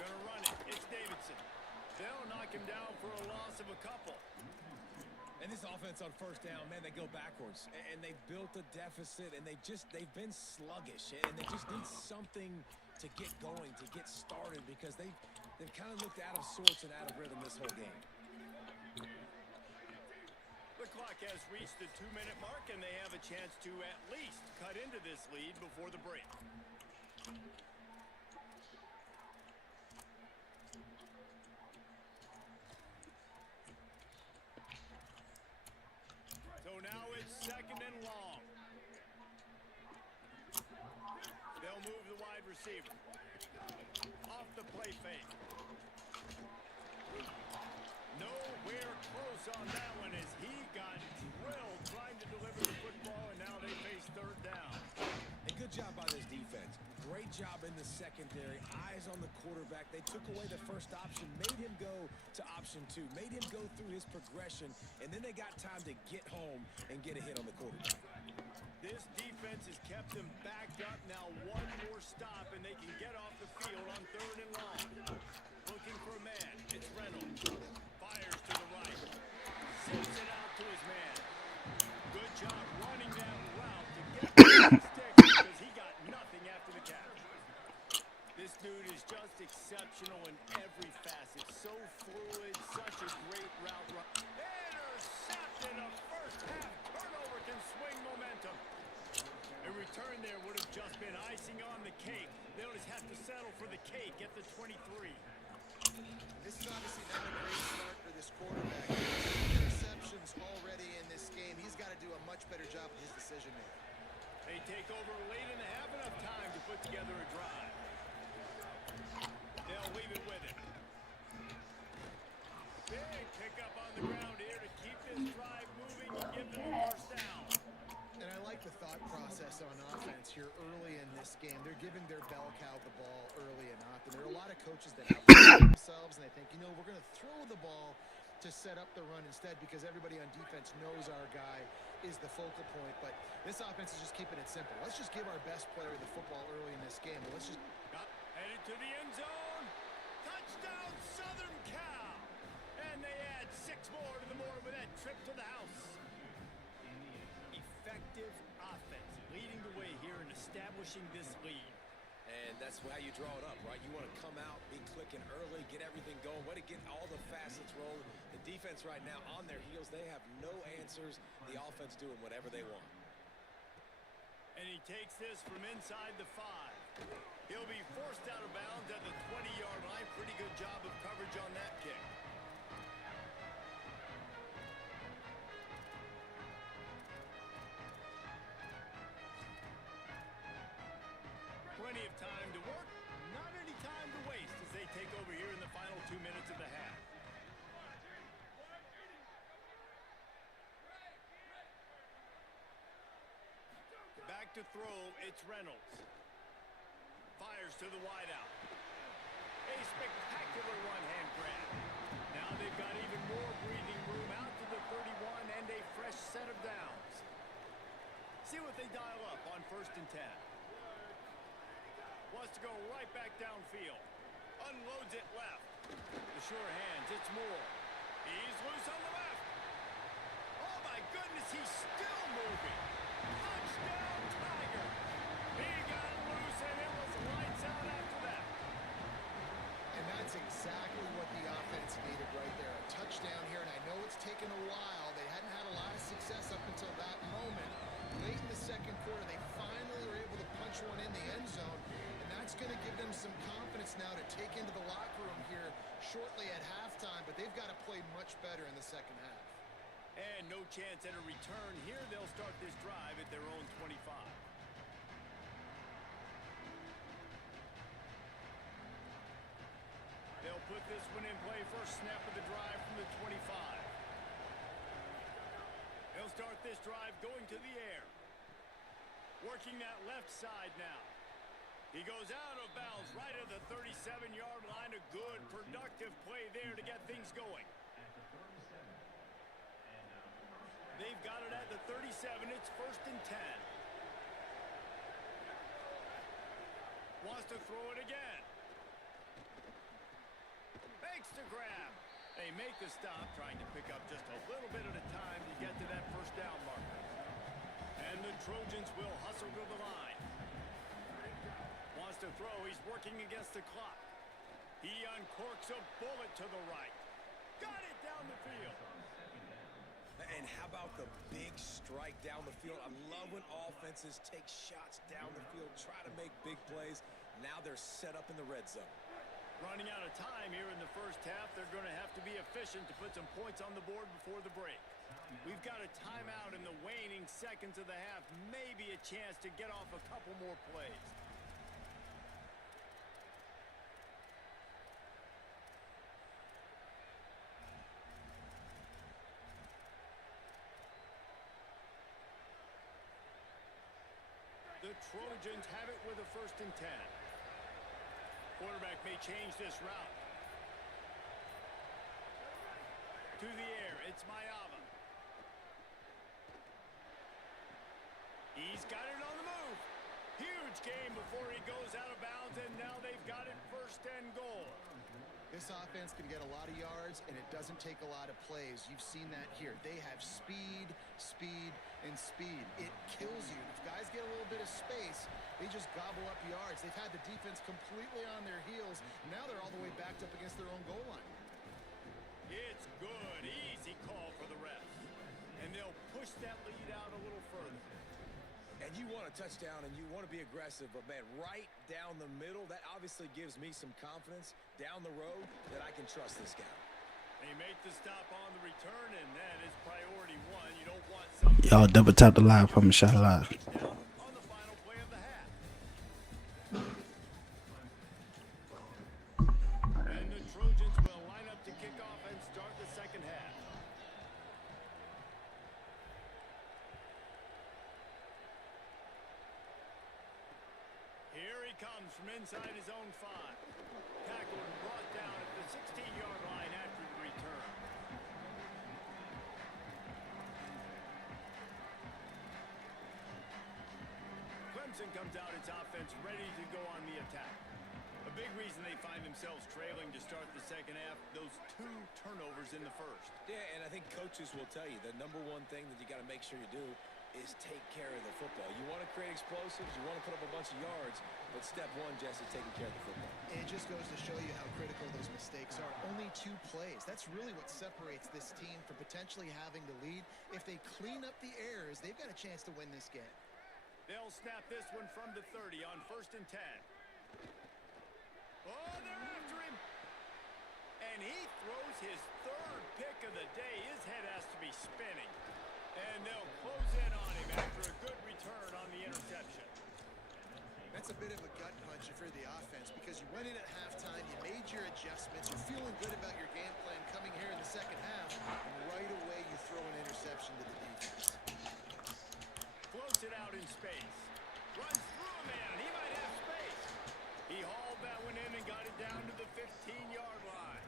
Gonna run it. It's Davidson. They'll knock him down for a loss of a couple. And this offense on 1st down, man, they go backwards. And they built a deficit, and they've been sluggish. And they just need something to get going, to get started, because they've kind of looked out of sorts and out of rhythm this whole game. The clock has reached the 2-minute mark, and they have a chance to at least cut into this lead before the break. So now it's 2nd and long. They'll move the wide receiver. Off the play fake. Nowhere close on that one as he got drilled trying to deliver the football, and now they face 3rd down. A good job by this defense. Great job in the secondary. Eyes on the quarterback. They took away the first option, made him go to option 2, made him go through his progression, and then they got time to get home and get a hit on the quarterback. This defense has kept them backed up. Now one more stop, and they can get off the field on 3rd and long. Looking for a man. It's Reynolds. Fires to the right. Sends it out to his man. Good job running that route to get the stick because he got nothing after the catch. This dude is just exceptional in every facet. So fluid, such a great route run. Intercepted. A first-half turnover can swing momentum. A return there would have just been icing on the cake. They'll just have to settle for the cake at the 23. This is obviously not a great start for this quarterback. Interceptions already in this game. He's got to do a much better job with his decision making. They take over late and have enough time to put together a drive. They'll leave it with it. Big pickup on the ground here to keep this drive moving and give them a first down. And I like the thought process on offense here early in this game. They're giving their bell cow the ball early and often. There are a lot of coaches that outplay themselves, and they think, you know, we're going to throw the ball to set up the run instead because everybody on defense knows our guy is the focal point. But this offense is just keeping it simple. Let's just give our best player the football early in this game. And let's just Headed to the end zone. Touchdown, Southern Cal. And they add 6 more to the board with that trip to the house. Effective offense leading the way here and establishing this lead. And that's how you draw it up, right? You want to come out, be clicking early, get everything going, way to get all the facets rolling. The defense right now on their heels, they have no answers. The offense doing whatever they want. And he takes this from inside the 5. He'll be forced out of bounds at the 20-yard line. Pretty good job of coverage on that kick. Plenty of time to work, not any time to waste as they take over here in the final 2 minutes of the half. Back to throw, it's Reynolds. Fires to the wideout. A spectacular one-hand grab. Now they've got even more breathing room out to the 31 and a fresh set of downs. See what they dial up on 1st and 10. Wants to go right back downfield. Unloads it left. The sure hands, it's Moore. He's loose on the left. Oh my goodness, he's still moving. Touchdown, Tiger. He got loose and it was lights out after that. And that's exactly what the offense needed right there. A touchdown here, and I know it's taken a while. They hadn't had a lot of success up until that moment. Late in the second quarter, they finally were able to punch one in the end zone, and that's going to give them some confidence now to take into the locker room here shortly at halftime, but they've got to play much better in the second half. And no chance at a return here. They'll start this drive at their own 25. They'll put this one in play. First snap of the drive from the 25. They'll start this drive going to the air. Working that left side now. He goes out of bounds right at the 37-yard line. A good, productive play there to get things going. They've got it at the 37. It's 1st and 10. Wants to throw it again. Makes the grab. They make the stop, trying to pick up just a little bit at a time to get to that first down marker. And the Trojans will hustle to the line. Wants to throw. He's working against the clock. He uncorks a bullet to the right. Got it down the field. And how about the big strike down the field? I love when offenses take shots down the field, try to make big plays. Now they're set up in the red zone. Running out of time here in the first half. They're going to have to be efficient to put some points on the board before the break. We've got a timeout in the waning seconds of the half. Maybe a chance to get off a couple more plays. The Trojans have it with a 1st and 10. Quarterback may change this route. To the air, it's Mayava. He's got it on the move. Huge game before he goes out of bounds, and now they've got it 1st and goal. This offense can get a lot of yards, and it doesn't take a lot of plays. You've seen that here. They have speed, speed, and speed. It kills you. If guys get a little bit of space, they just gobble up yards. They've had the defense completely on their heels. Now they're all the way backed up against their own goal line. It's good. Easy call for the ref. And they'll push that lead out a little further. And you want a touchdown and you want to be aggressive, but man, right down the middle, that obviously gives me some confidence down the road that I can trust this guy. They make the stop on the return, and that is priority one. You don't want something. Y'all double tap the live from Shot Live. On the final play of the half. And the Trojans will line up to kick off and start the second half. from inside his own 5. Tackled and brought down at the 16-yard line after the return. Clemson comes out its offense ready to go on the attack. A big reason they find themselves trailing to start the second half, those 2 turnovers in the first. Yeah, and I think coaches will tell you the number one thing that you got to make sure you do is take care of the football. You want to create explosives, you want to put up a bunch of yards, but step one, Jesse, taking care of the football. It just goes to show you how critical those mistakes are. Only 2 plays. That's really what separates this team from potentially having to lead. If they clean up the errors, they've got a chance to win this game. They'll snap this one from the 30 on 1st and 10. Oh, they're after him. And he throws his 3rd pick of the day. His head has to be spinning. And they'll close in on him after a good return on the interception. That's a bit of a gut punch if you're the offense because you went in at halftime, you made your adjustments, you're feeling good about your game plan coming here in the second half, and right away you throw an interception to the defense. Floats it out in space. Runs through a man. He might have space. He hauled that one in and got it down to the 15-yard line.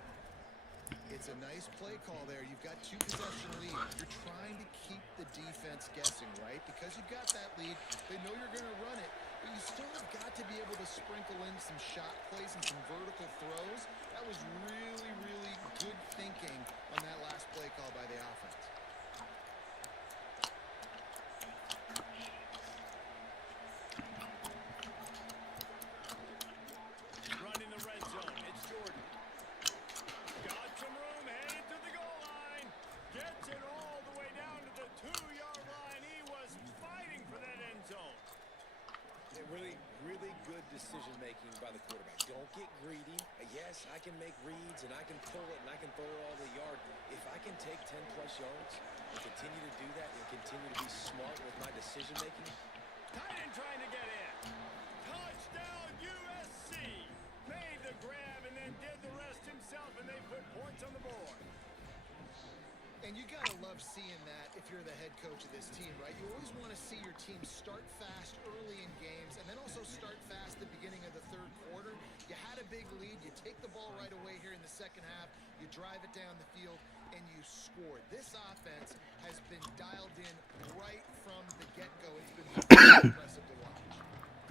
It's a nice play call there. You've got 2 possession lead. You're trying to keep the defense guessing, right? Because you've got that lead, they know you're going to run it, but you still have got to be able to sprinkle in some shot plays and some vertical throws. That was really, really good thinking on that last play call by the offense. Running the red zone. It's Jordan. Got some room, headed to the goal line. Gets it all the way down to the 2-yard line. He was fighting for that end zone. Really, really good decision-making by the quarterback. Don't get greedy. Yes, I can make reads, and I can pull it, and I can throw it all the yard. If I can take 10-plus yards and continue to do that and continue to be smart with my decision-making. Tight end trying to get in. Touchdown, USC. Made the grab and then did the rest himself, and they put points on the board. And you gotta love seeing that if you're the head coach of this team, right? You always want to see your team start fast early in games and then also start fast at the beginning of the 3rd quarter. You had a big lead, you take the ball right away here in the second half, you drive it down the field, and you scored. This offense has been dialed in right from the get-go. It's been very impressive to watch.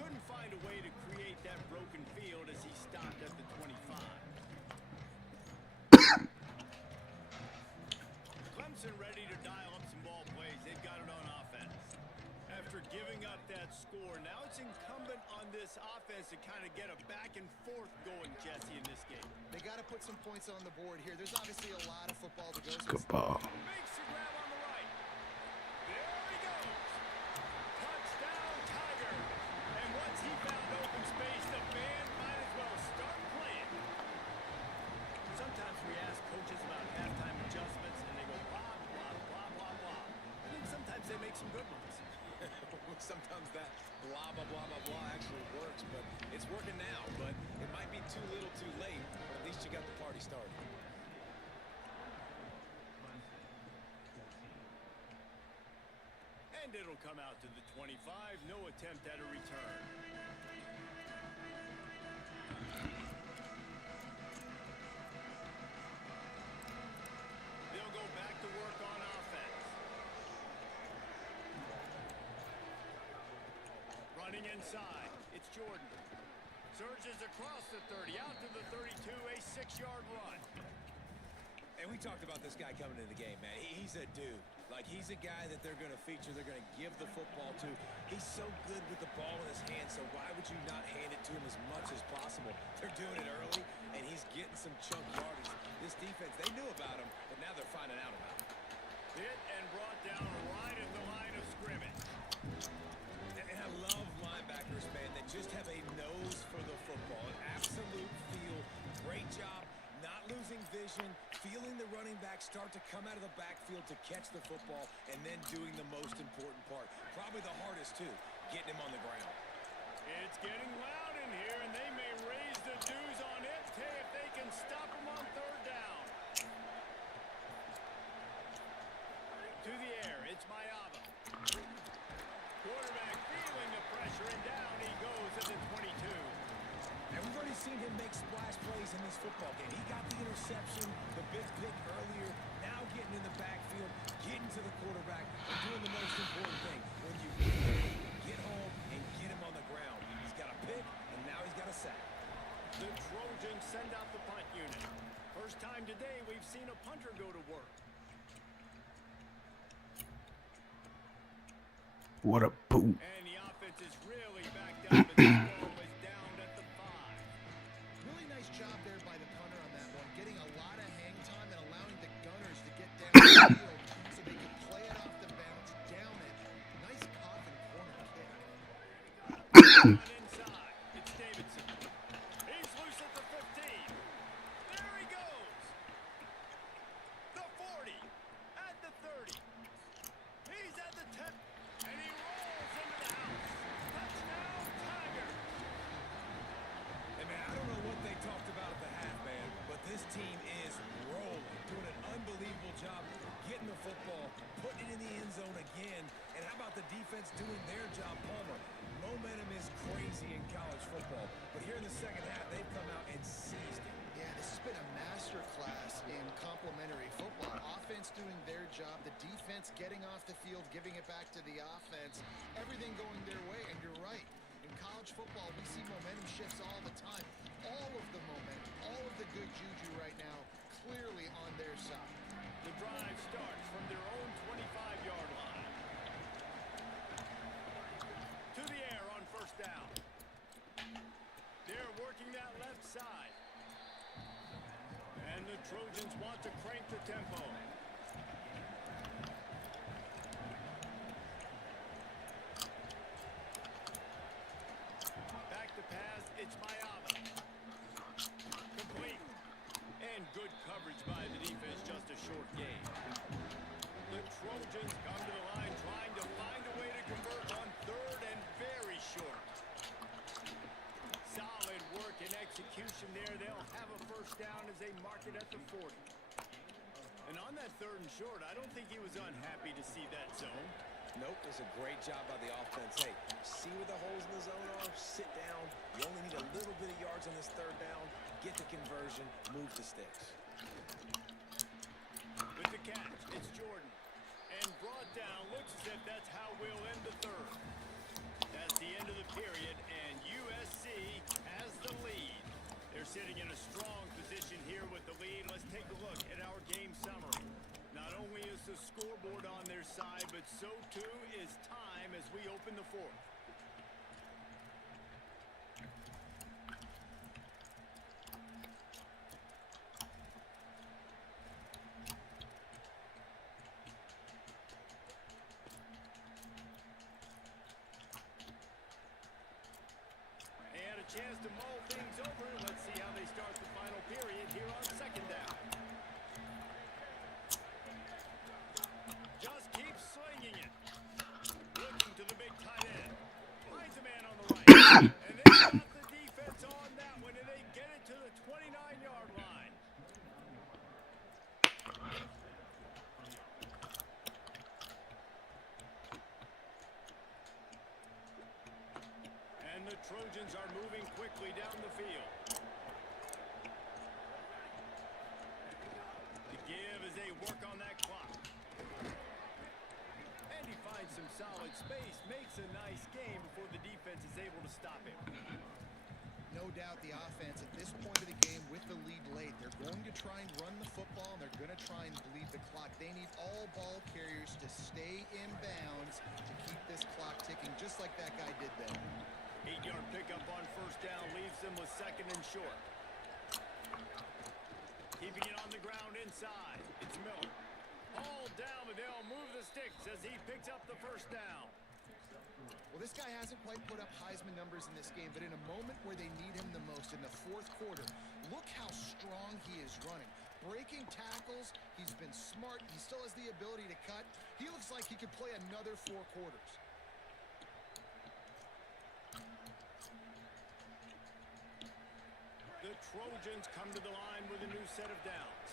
Couldn't find a way to create that broken field as he stopped at the 25. Clemson ready to dial up some ball plays. They've got it on offense. After giving up that score, now it's incumbent on this offense to kind of get a back and forth going, Jesse, in this game. They got to put some points on the board here. There's obviously a lot of football to go. Good ball. Makes the grab on the right. There he goes. Touchdown, Tiger. And once he found open space, the band might as well start playing. Sometimes we ask coaches about halftime adjustments, and they go blah, blah, blah, blah, blah. I think sometimes they make some good ones. Sometimes that blah, blah, blah, blah, blah actually works, but it's working now. But it might be too little too late, but at least you got the party started. And it'll come out to the 25. No attempt at a return. They'll go back to work on offense. Running inside. It's Jordan. Surges across the 30, out to the 32, a 6-yard run. And we talked about this guy coming into the game, man. He's a dude. Like, he's a guy that they're going to feature, they're going to give the football to. He's so good with the ball in his hands, so why would you not hand it to him as much as possible? They're doing it early, and he's getting some chunk yardage. This defense, they knew about him, but now they're finding out about him. Hit and brought down right at the line of scrimmage. And I love linebackers, man, that just have a nose for the football, an absolute feel. Great job. Not losing vision, feeling the running back start to come out of the backfield to catch the football, and then doing the most important part. Probably the hardest, too, getting him on the ground. It's getting loud in here, and they may raise the dues on it if they can stop him on 3rd down. To the air, it's Mayava. Quarterback feeling the pressure, and down he goes at the 22. seen him make splash plays in this football game. He got the interception, the big pick earlier, now getting in the backfield, getting to the quarterback, and doing the most important thing. When you get home and get him on the ground. He's got a pick, and now he's got a sack. The Trojans send out the punt unit. First time today we've seen a punter go to work. What a poop. And the offense is really backed up, and this ball is down at the 5. Really nice job there by the punter on that one, getting a lot of hang time and allowing the Gunners to get down the field so they could play it off the bounce, down it. Nice coffin corner kick. Inside, it's Davidson. He's loose at the 15. There he goes. The 40, at the 30. He's at the 10, and he rolls into the house. Touchdown, Tiger. Hey, man, I don't know what they talked about at the half, man, but this team is rolling, doing an unbelievable job getting the football, putting it in the end zone again, and how about the defense doing their job, Palmer? Momentum is crazy in college football, but here in the second half, they've come out and seized it. Yeah, this has been a masterclass in complementary football. Offense doing their job, the defense getting off the field, giving it back to the offense, everything going their way, and you're right. In college football, we see momentum shifts all the time. All of the momentum, all of the good juju right now, clearly on their side. The drive starts from their own 25-yard line. To the air on first down. They're working that left side. And the Trojans want to crank the tempo. Back to pass, it's Mayava. Complete. And good coverage by the defense, just a short gain. The Trojans come to the line trying to find a way to convert on third and very short. Solid work and execution there. They'll have a first down as they mark it at the 40. And on that third and short, I don't think he was unhappy to see that zone. Nope, it's a great job by the offense. Hey, see where the holes in the zone are? Sit down. You only need a little bit of yards on this third down. Get the conversion. Move the sticks. With the catch, it's Jordan. And brought down. Looks as if that's how we'll end the third. That's the end of the period, and USC has the lead. They're sitting in a strong position here with the lead. Let's take a look at our game summary. Not only is the scoreboard on their side, but so too is time as we open the fourth. And a chance to mull things over. Let's see how they start the final period here on second down. Just keep slinging it. Looking to the big tight end. Finds a man on the right. And they got the defense on that one, and they get it to the 29-yard line. And the Trojans are moving quickly down the field. The give as they work on that clock. And he finds some solid space, makes a nice game before the defense is able to stop him. No doubt the offense at this point of the game with the lead late, they're going to try and run the football, and they're going to try and bleed the clock. They need all ball carriers to stay in bounds to keep this clock ticking, just like that guy did there. 8-yard pickup on first down leaves them with second and short. Keeping it on the ground inside. It's Miller. All down, but they'll move the sticks as he picks up the first down. Well, this guy hasn't quite put up Heisman numbers in this game, but in a moment where they need him the most, in the fourth quarter, look how strong he is running. Breaking tackles, he's been smart, he still has the ability to cut. He looks like he could play another 4 quarters. The Trojans come to the line with a new set of downs.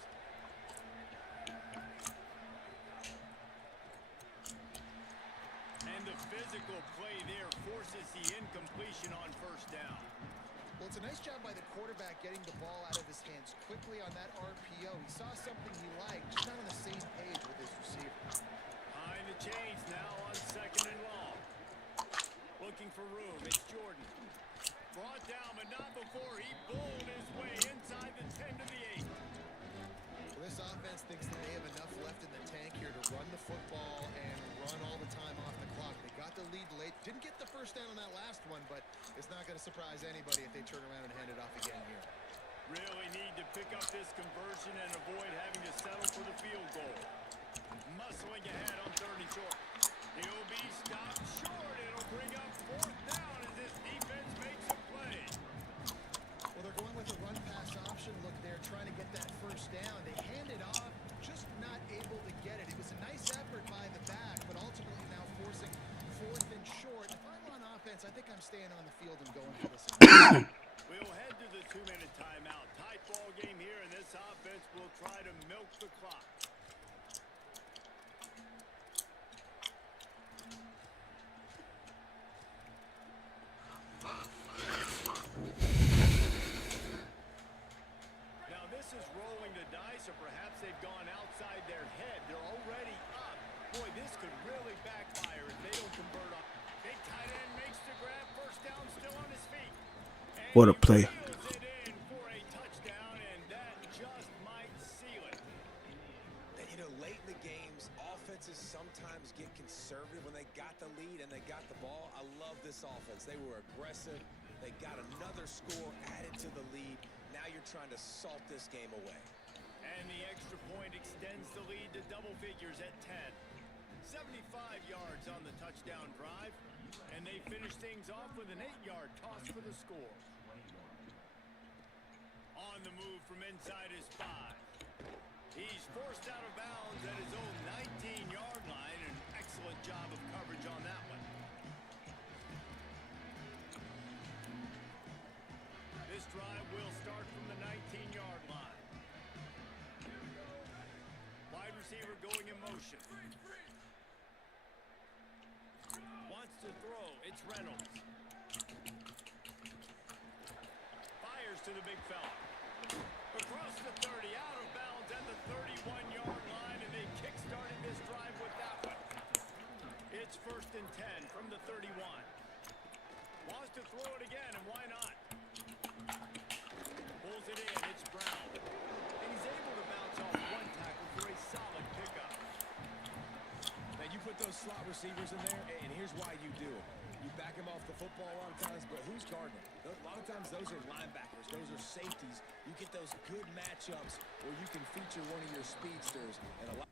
And the physical play there forces the incompletion on first down. Well, it's a nice job by the quarterback getting the ball out of his hands quickly on that RPO. He saw something he liked, just not on the same page with his receiver. Behind the chains now on 2nd and long. Looking for room. It's Jordan. Brought down, but not before he bowled his way inside the 10 to the 8. Well, this offense thinks that they have enough left in the tank here to run the football and run all the time off the clock. They got the lead late. Didn't get the first down on that last one, but it's not going to surprise anybody if they turn around and hand it off again here. Really need to pick up this conversion and avoid having to settle for the field goal. Muscling ahead on 3rd and short. He'll be stopped short. It'll bring up 4th down as this defense makes a play. Well, they're going with a run-pass option. Look, they're trying to get that first down. They hand it off, just not able to get it. It was a nice effort by the back, but ultimately now forcing 4th and short. If I'm on offense, I think I'm staying on the field and going for this. We'll head to the 2-minute timeout. Tight ball game here, and this offense will try to milk the clock. Now this is rolling the dice, or perhaps they've gone outside their head. They're already up. Boy, this could really backfire if they don't convert on. Big tight end makes the grab. First down, still on his feet. What a play. Reels it in for a touchdown, and that just might seal it. And, you know, late in the games, offenses sometimes get conservative when they got the lead and they got the ball. I love this offense. They were aggressive. They got another score added to the lead. Now you're trying to salt this game away. And the extra point extends the lead to double figures at 10. 75 yards on the touchdown drive, and they finish things off with an 8-yard toss for the score. On the move from inside his 5. He's forced out of bounds at his own 19-yard line. An excellent job of coverage on that one. This drive will start from the 19-yard line. Wide receiver going in motion. Wants to throw. It's Reynolds. Fires to the big fella. Across the 30, out of bounds at the 31-yard line, and they kick-started this drive with that one. It's 1st and 10 from the 31. Wants to throw it again, and why not? Pulls it in. It's Brown. And he's able to bounce off one tackle for a solid pickup. Now, you put those slot receivers in there, and here's why you do it. You back him off the football a lot of times, but who's guarding him? A lot of times those are linebackers. Those are safeties. You get those good matchups where you can feature one of your speedsters. And a lot.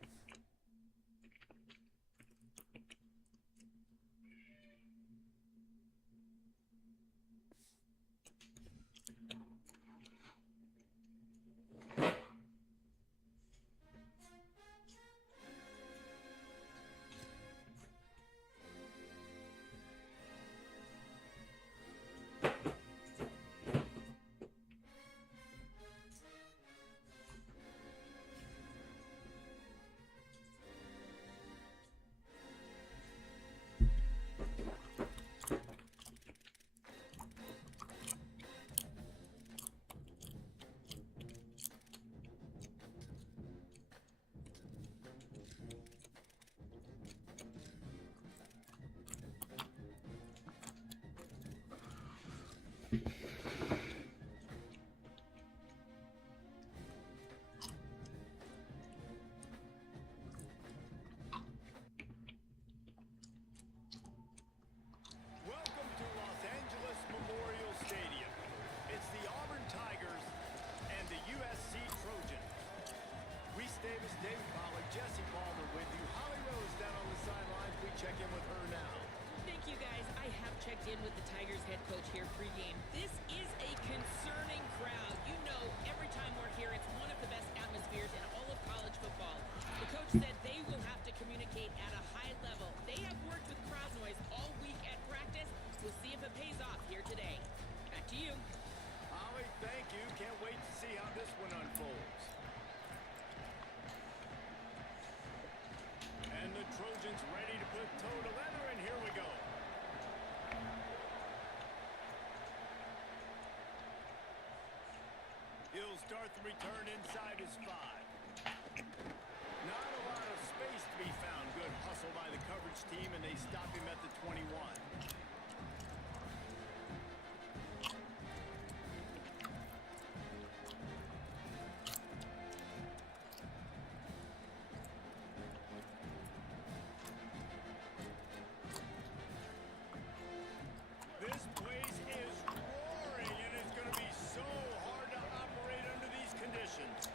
checked in with the Tigers head coach here pregame. This is a concerning crowd. You know, every time we're here, it's one of the best atmospheres in all of college football. The coach said they will have to communicate at a high level. They have worked with crowd noise all week at practice. We'll see if it pays off here today. Back to you. Holly, thank you. Can't wait to see how this one unfolds. And the Trojans ready to put toe to leather, and here we go. start the return inside his 5. Not a lot of space to be found. Good hustle by the coverage team, and they stop him at the 21. This place is roaring, and it's going to be so hard to operate under these conditions.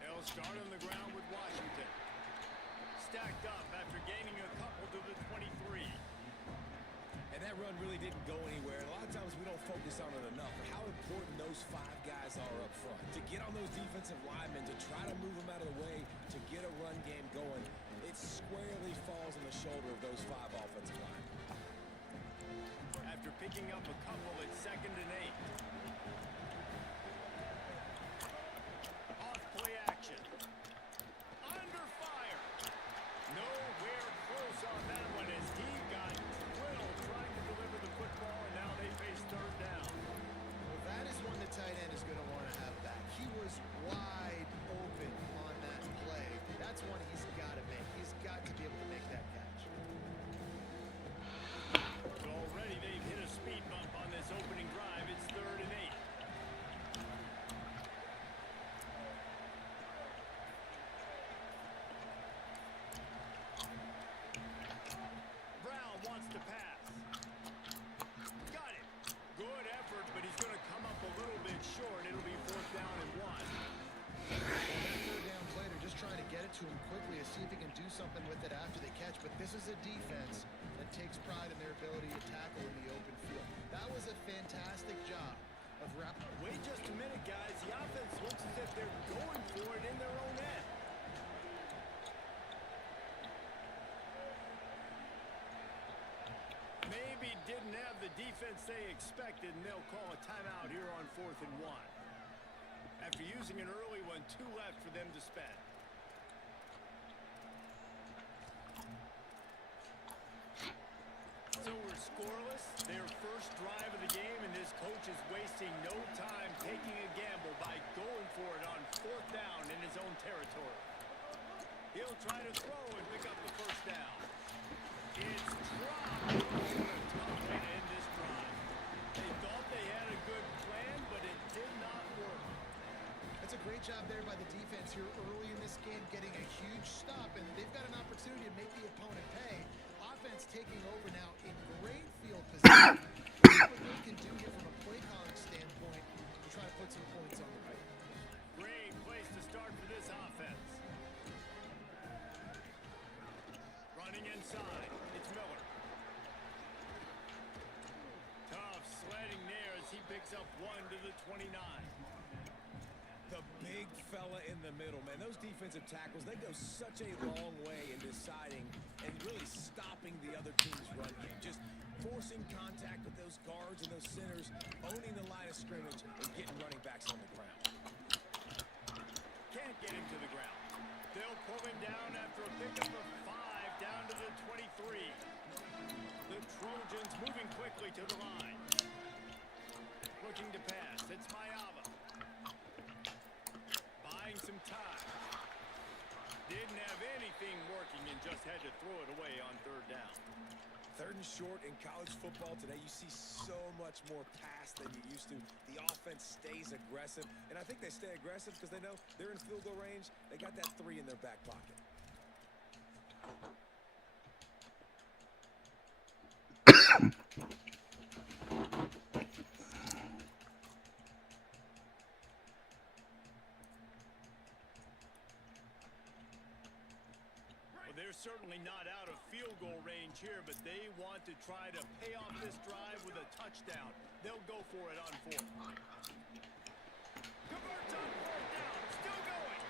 They'll start on the ground with Washington. Stacked up after gaining a couple to the 23. And that run really didn't go anywhere. A lot of times we don't focus on it enough, but how important those 5 guys are up front. To get on those defensive linemen, to try to move them out of the way, to get a run game going, it squarely falls on the shoulder of those 5 offensive linemen. After picking up a couple at 2nd and 8. Off play action. Under fire. Nowhere close on that one as he got drilled trying to deliver the football, and now they face 3rd down. Well, that is one the tight end is going to want to have back. He was wide open on that play. That's one he's got to make. He's got to be able to make that catch. But already they've hit a speed bump on this opening drive. It's 3rd and 8. Brown wants to pass. Got it. Good effort, but he's going to come up a little bit short. It'll be 4th down and 1. Well, that third down play, they're just trying to get it to him quickly to see if he can do something with it after they catch. But this is a defense that takes pride in their ability to tackle in the open field. That was a fantastic job of wrapping. Wait just a minute, guys. The offense looks as if they're going for it in their own end. Maybe didn't have the defense they expected, and they'll call a timeout here on 4th and 1. After using an early one, 2 left for them to spend. So we're scoreless. Their first drive of the game, and this coach is wasting no time taking a gamble by going for it on 4th down in his own territory. He'll try to throw and pick up the 1st down. It's dropped. What a tough way to end this drive. They thought they had a good plan, but it did not work. That's a great job there by the defense here early in this game, getting a huge stop, and they've got an opportunity to make the opponent pay. Offense taking over now in great field position. What they can do here from a play calling standpoint to try to put some points on the board. Great place to start for this offense. Running inside, it's Miller. Tough sledding there as he picks up 1 to the 29. The big fella in the middle, man. Those defensive tackles, they go such a long way in deciding and really stopping the other team's run game. Just forcing contact with those guards and those centers, owning the line of scrimmage, and getting running backs on the ground. Can't get him to the ground. They'll pull him down after a pickup of 5 down to the 23. The Trojans moving quickly to the line. Looking to pass. It's Mayava. Buying some time. Didn't have anything working and just had to throw it away on 3rd down. 3rd and short in college football today, you see so much more pass than you used to. The offense stays aggressive, and I think they stay aggressive because they know they're in field goal range. They got that 3 in their back pocket. They're certainly not out of field goal range here, but they want to try to pay off this drive with a touchdown. They'll go for it on 4th. Converts on 4th down. Still going.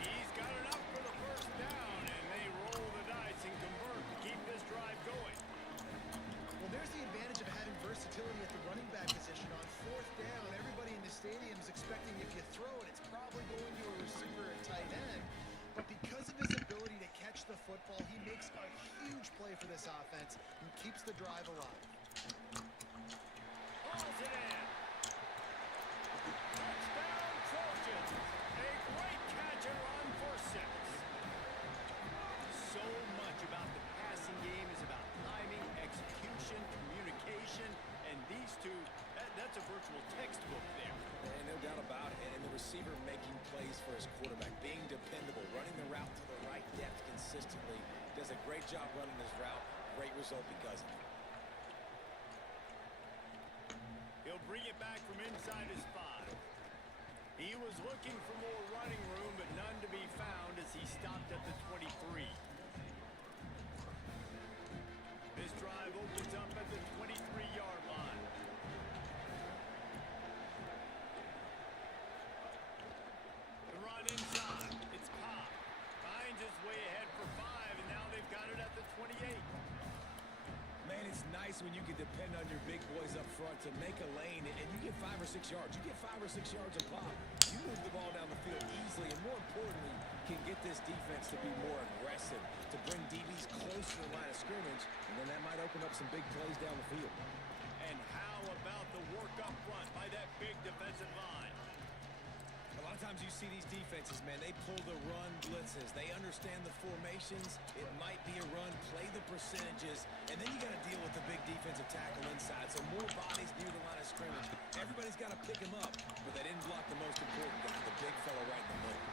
He's got enough for the 1st down, and they roll the dice and convert to keep this drive going. Well, there's the advantage of having versatility at the running back position. On 4th down, everybody in the stadium is expecting if you throw it, it's probably going to a receiver at tight end. But because of his ability to catch the football. He makes a huge play for this offense and keeps the drive alive. Hauls it in. Touchdown, Trojans. A great catch and run for 6. So much about the passing game is about timing, execution, communication, and these two, that's a virtual textbook there. And no doubt about it. And the receiver making plays for his quarterback, being dependable, running the route to the right depth consistently. Does a great job running his route. Great result because of it. He'll bring it back from inside his 5. He was looking for more running room, but none to be found as he stopped at the 23. This drive opens up at the 23-yard line. The run inside. It's Cobb. Finds his way ahead for 5, and now they've got it at the 28. Man, it's nice when you can depend on your big boys up front to make a lane, and you get 5 or 6 yards. You get 5 or 6 yards a pop. You move the ball down the field easily, and more importantly, can get this defense to be more aggressive, to bring DBs close to the line of scrimmage, and then that might open up some big plays down the field. And how about the work up front by that big defensive line? A lot of times you see these defenses, man, they pull the run blitzes. They understand the formations. It might be a run, play the percentages, and then you got to deal with the big defensive tackle inside. So more bodies near the line of scrimmage. Everybody's got to pick him up, but they didn't block the most important guy, the big fella right in the middle.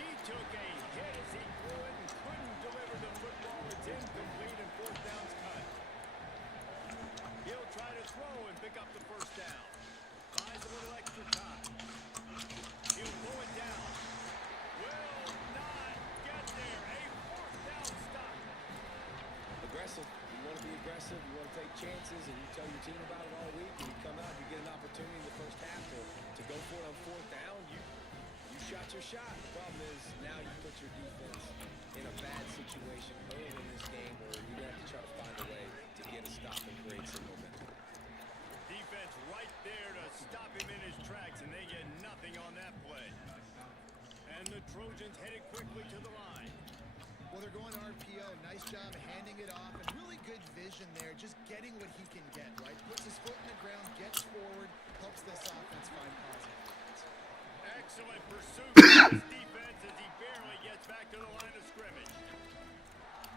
He took a hit as he threw it and couldn't deliver the football. It's incomplete and 4th down's cut. He'll try to throw and pick up the 1st down. Buys a little extra time. He'll blow it down. Will not get there. A 4th down stop. Aggressive. You want to be aggressive. You want to take chances, and you tell your team about it all week. And you come out, you get an opportunity in the first half to go for it on 4th down. You shot your shot. The problem is now you put your defense in a bad situation early in this game where you're going to have to try to find a way to get a stop and create some momentum. Defense right there to stop him in his tracks, and they get nothing on that play. And the Trojans headed quickly to the line. Well, they're going RPO. Nice job handing it off, and really good vision there, just getting what he can get, right? Puts his foot in the ground, gets forward, helps this offense find positive points. Excellent pursuit by his defense as he barely gets back to the line of scrimmage.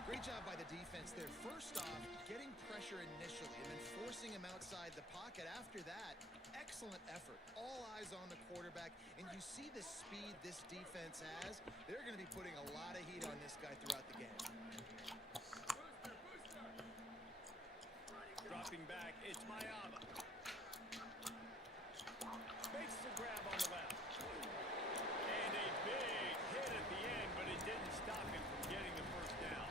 Great job by the defense there. First off, getting pressure initially and then forcing him outside the pocket. After that, excellent effort. All eyes on the quarterback, and you see the speed this defense has. They're going to be putting a lot of heat on this guy throughout the game. Dropping back, it's Mayaba. Makes the grab on the left. And a big hit at the end, but it didn't stop him from getting the 1st down.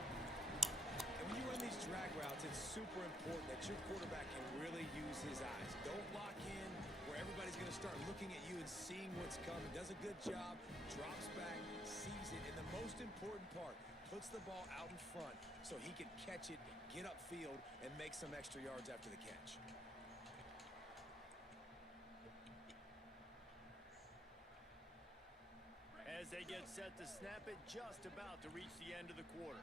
And when you run these drag routes, it's super important that your quarterback can really use his eyes. Don't lock in where everybody's going to start looking at you and seeing what's coming. Does a good job, drops back, sees it, and the most important part, puts the ball out in front so he can catch it, get upfield, and make some extra yards after the catch. As they get set to snap it, just about to reach the end of the quarter.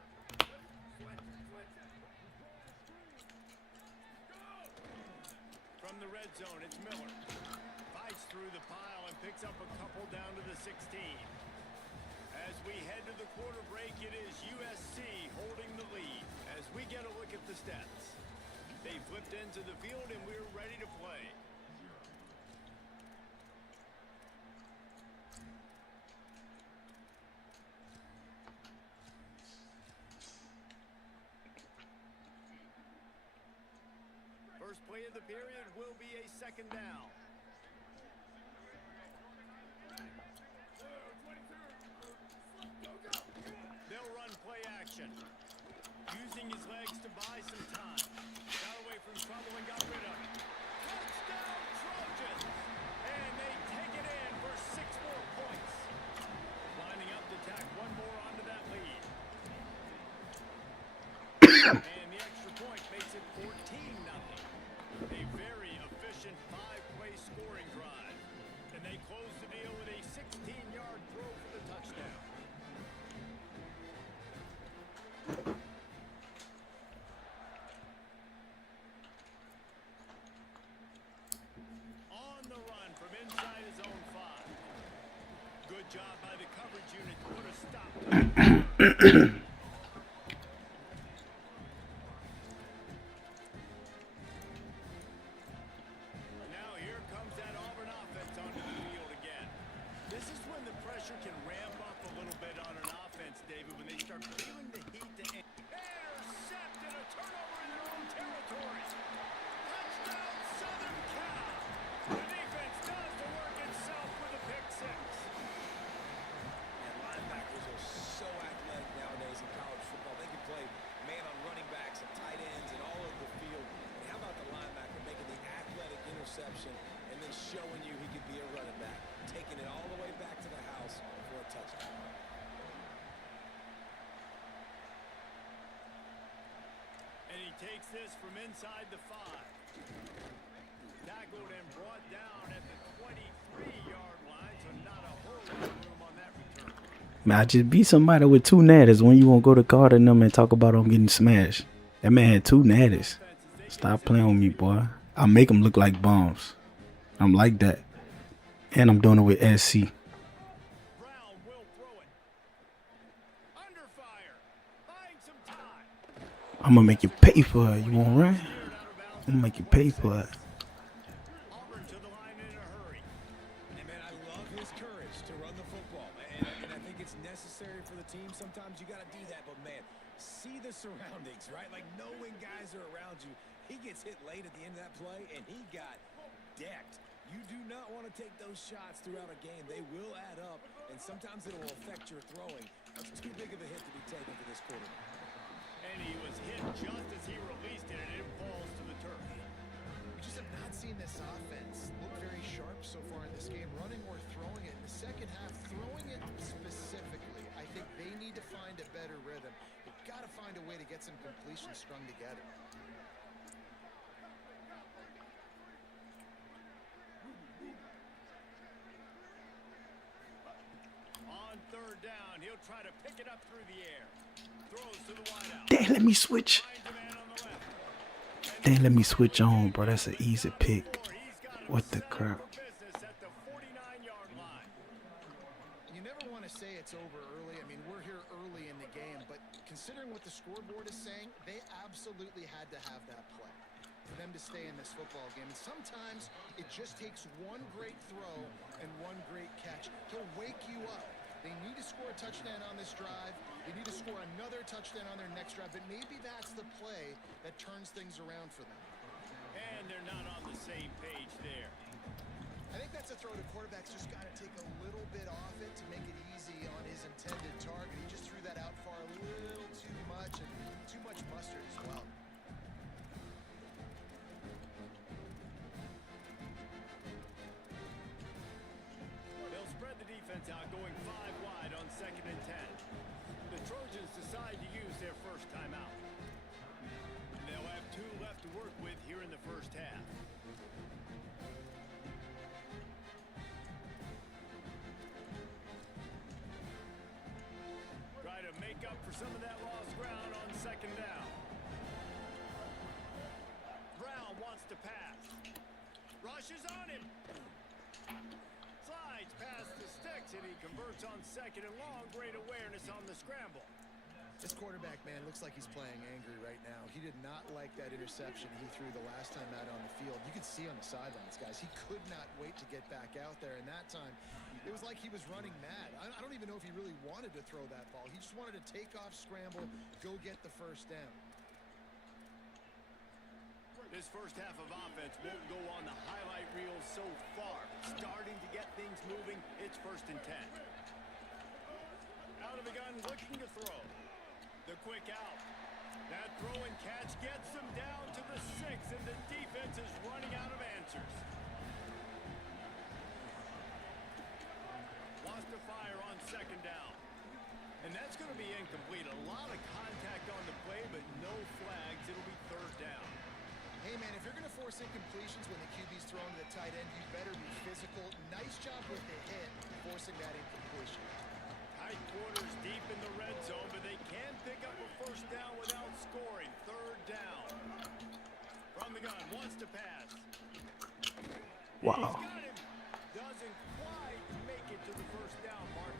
From the red zone, it's Miller. Fights through the pile and picks up a couple down to the 16. As we head to the quarter break, it is USC holding the lead. As we get a look at the stats. They flipped into the field and we're ready to play. First play of the period will be a 2nd down. They'll run play action. Using his legs to buy some time. Got away from trouble and got rid of it. Touchdown Trojans! And they take it in for 6 more points. Lining up to tack one more onto that lead. And the extra point makes it 14-0. A very efficient 5-play job by the coverage unit to put a stop to it. Now here comes that Auburn offense onto the field again. This is when the pressure can ramp up a little bit on an offense, David, when they start feeling the heat to end. Intercepted, a turnover in their own territory. Touchdown, Southern Cal. The defense does the work itself with a pick six. And linebackers are so athletic nowadays in college football. They can play man on running backs and tight ends and all over the field. And how about the linebacker making the athletic interception and then showing you he could be a running back, taking it all the way back to the house for a touchdown. And he takes this from inside the 5. Tackled and brought down at the 23-yard line, so not a whole lot of room on that return. Man, I just beat somebody with 2 natters when you won't go to Carter and them and talk about them getting smashed. That man had 2 natters. Stop playing with me, boy. I make them look like bombs. I'm like that. And I'm doing it with SC. Brown will throw it. Under fire. Buying some time. I'm going to make you pay for it. You won't run? I'm going to make you pay for it. Auburn to the line in a hurry. And man, I love his courage to run the football. And I think it's necessary for the team. Sometimes you got to do that. But man, see the surroundings, right? Like knowing guys are around you. He gets hit late at the end of that play, and he got decked. You do not want to take those shots throughout a game. They will add up, and sometimes it will affect your throwing. That's too big of a hit to be taken for this quarterback. And he was hit just as he released it, and it falls to the turf. We just have not seen this offense look very sharp so far in this game, running or throwing it. In the second half, throwing it specifically, I think they need to find a better rhythm. They've got to find a way to get some completions strung together. On third down, he'll try to pick it up through the air. Throws to the wideout. Dang, let me switch. Finds a man on the left. Dang, let me switch on, bro. That's an easy pick. He's got him What the set up crap? for business at the 49-yard line. You never want to say it's over early. I mean, we're here early in the game, but considering what the scoreboard is saying, they absolutely had to have that play for them to stay in this football game. And sometimes it just takes one great throw and one great catch. He'll wake you up. They need to score a touchdown on this drive. They need to score another touchdown on their next drive, but maybe that's the play that turns things around for them. And they're not on the same page there. I think that's a throw the quarterback's just got to take a little bit off it to make it easy on his intended target. He just threw that out far a little too much and too much mustard as well. They'll spread the defense out, going 5 wide on 2nd and 10. The Trojans decide to use their first timeout. And they'll have 2 left to work with here in the first half. Try to make up for some of that lost ground on 2nd down. Brown wants to pass. Rush is on him. Slides past the sticks, and he converts on 2nd and long. Great awareness on the scramble. This quarterback, man, looks like he's playing angry right now. He did not like that interception he threw the last time out on the field. You could see on the sidelines, guys, he could not wait to get back out there. And that time, it was like he was running mad. I don't even know if he really wanted to throw that ball. He just wanted to take off, scramble, go get the first down. This first half of offense won't go on the highlight reel so far. Starting to get things moving. It's 1st and 10. Out of the gun, looking to throw. The quick out. That throw and catch gets them down to the 6, and the defense is running out of answers. Wants to fire on 2nd down. And that's going to be incomplete. A lot of contact on the play, but no flags. It'll be 3rd down. Hey, man, if you're going to force incompletions when the QB's throwing to the tight end, you better be physical. Nice job with the hit, forcing that incompletion. Tight quarters deep in the red zone, but they can pick up a first down without scoring. 3rd down. From the gun, wants to pass. Wow. He's got him. Doesn't quite make it to the first down mark.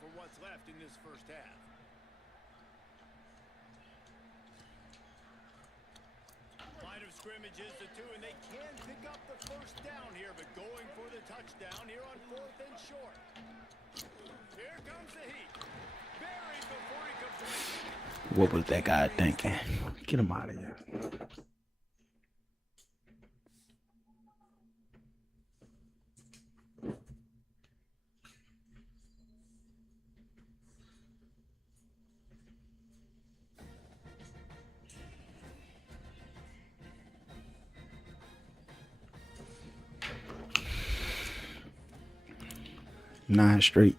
for what's left in this first half. Line of scrimmage is the 2, and they can pick up the first down here, but going for the touchdown here on 4th and short. Here comes the heat. Buried before he completes. What was that guy thinking? Get him out of here. Nine straight.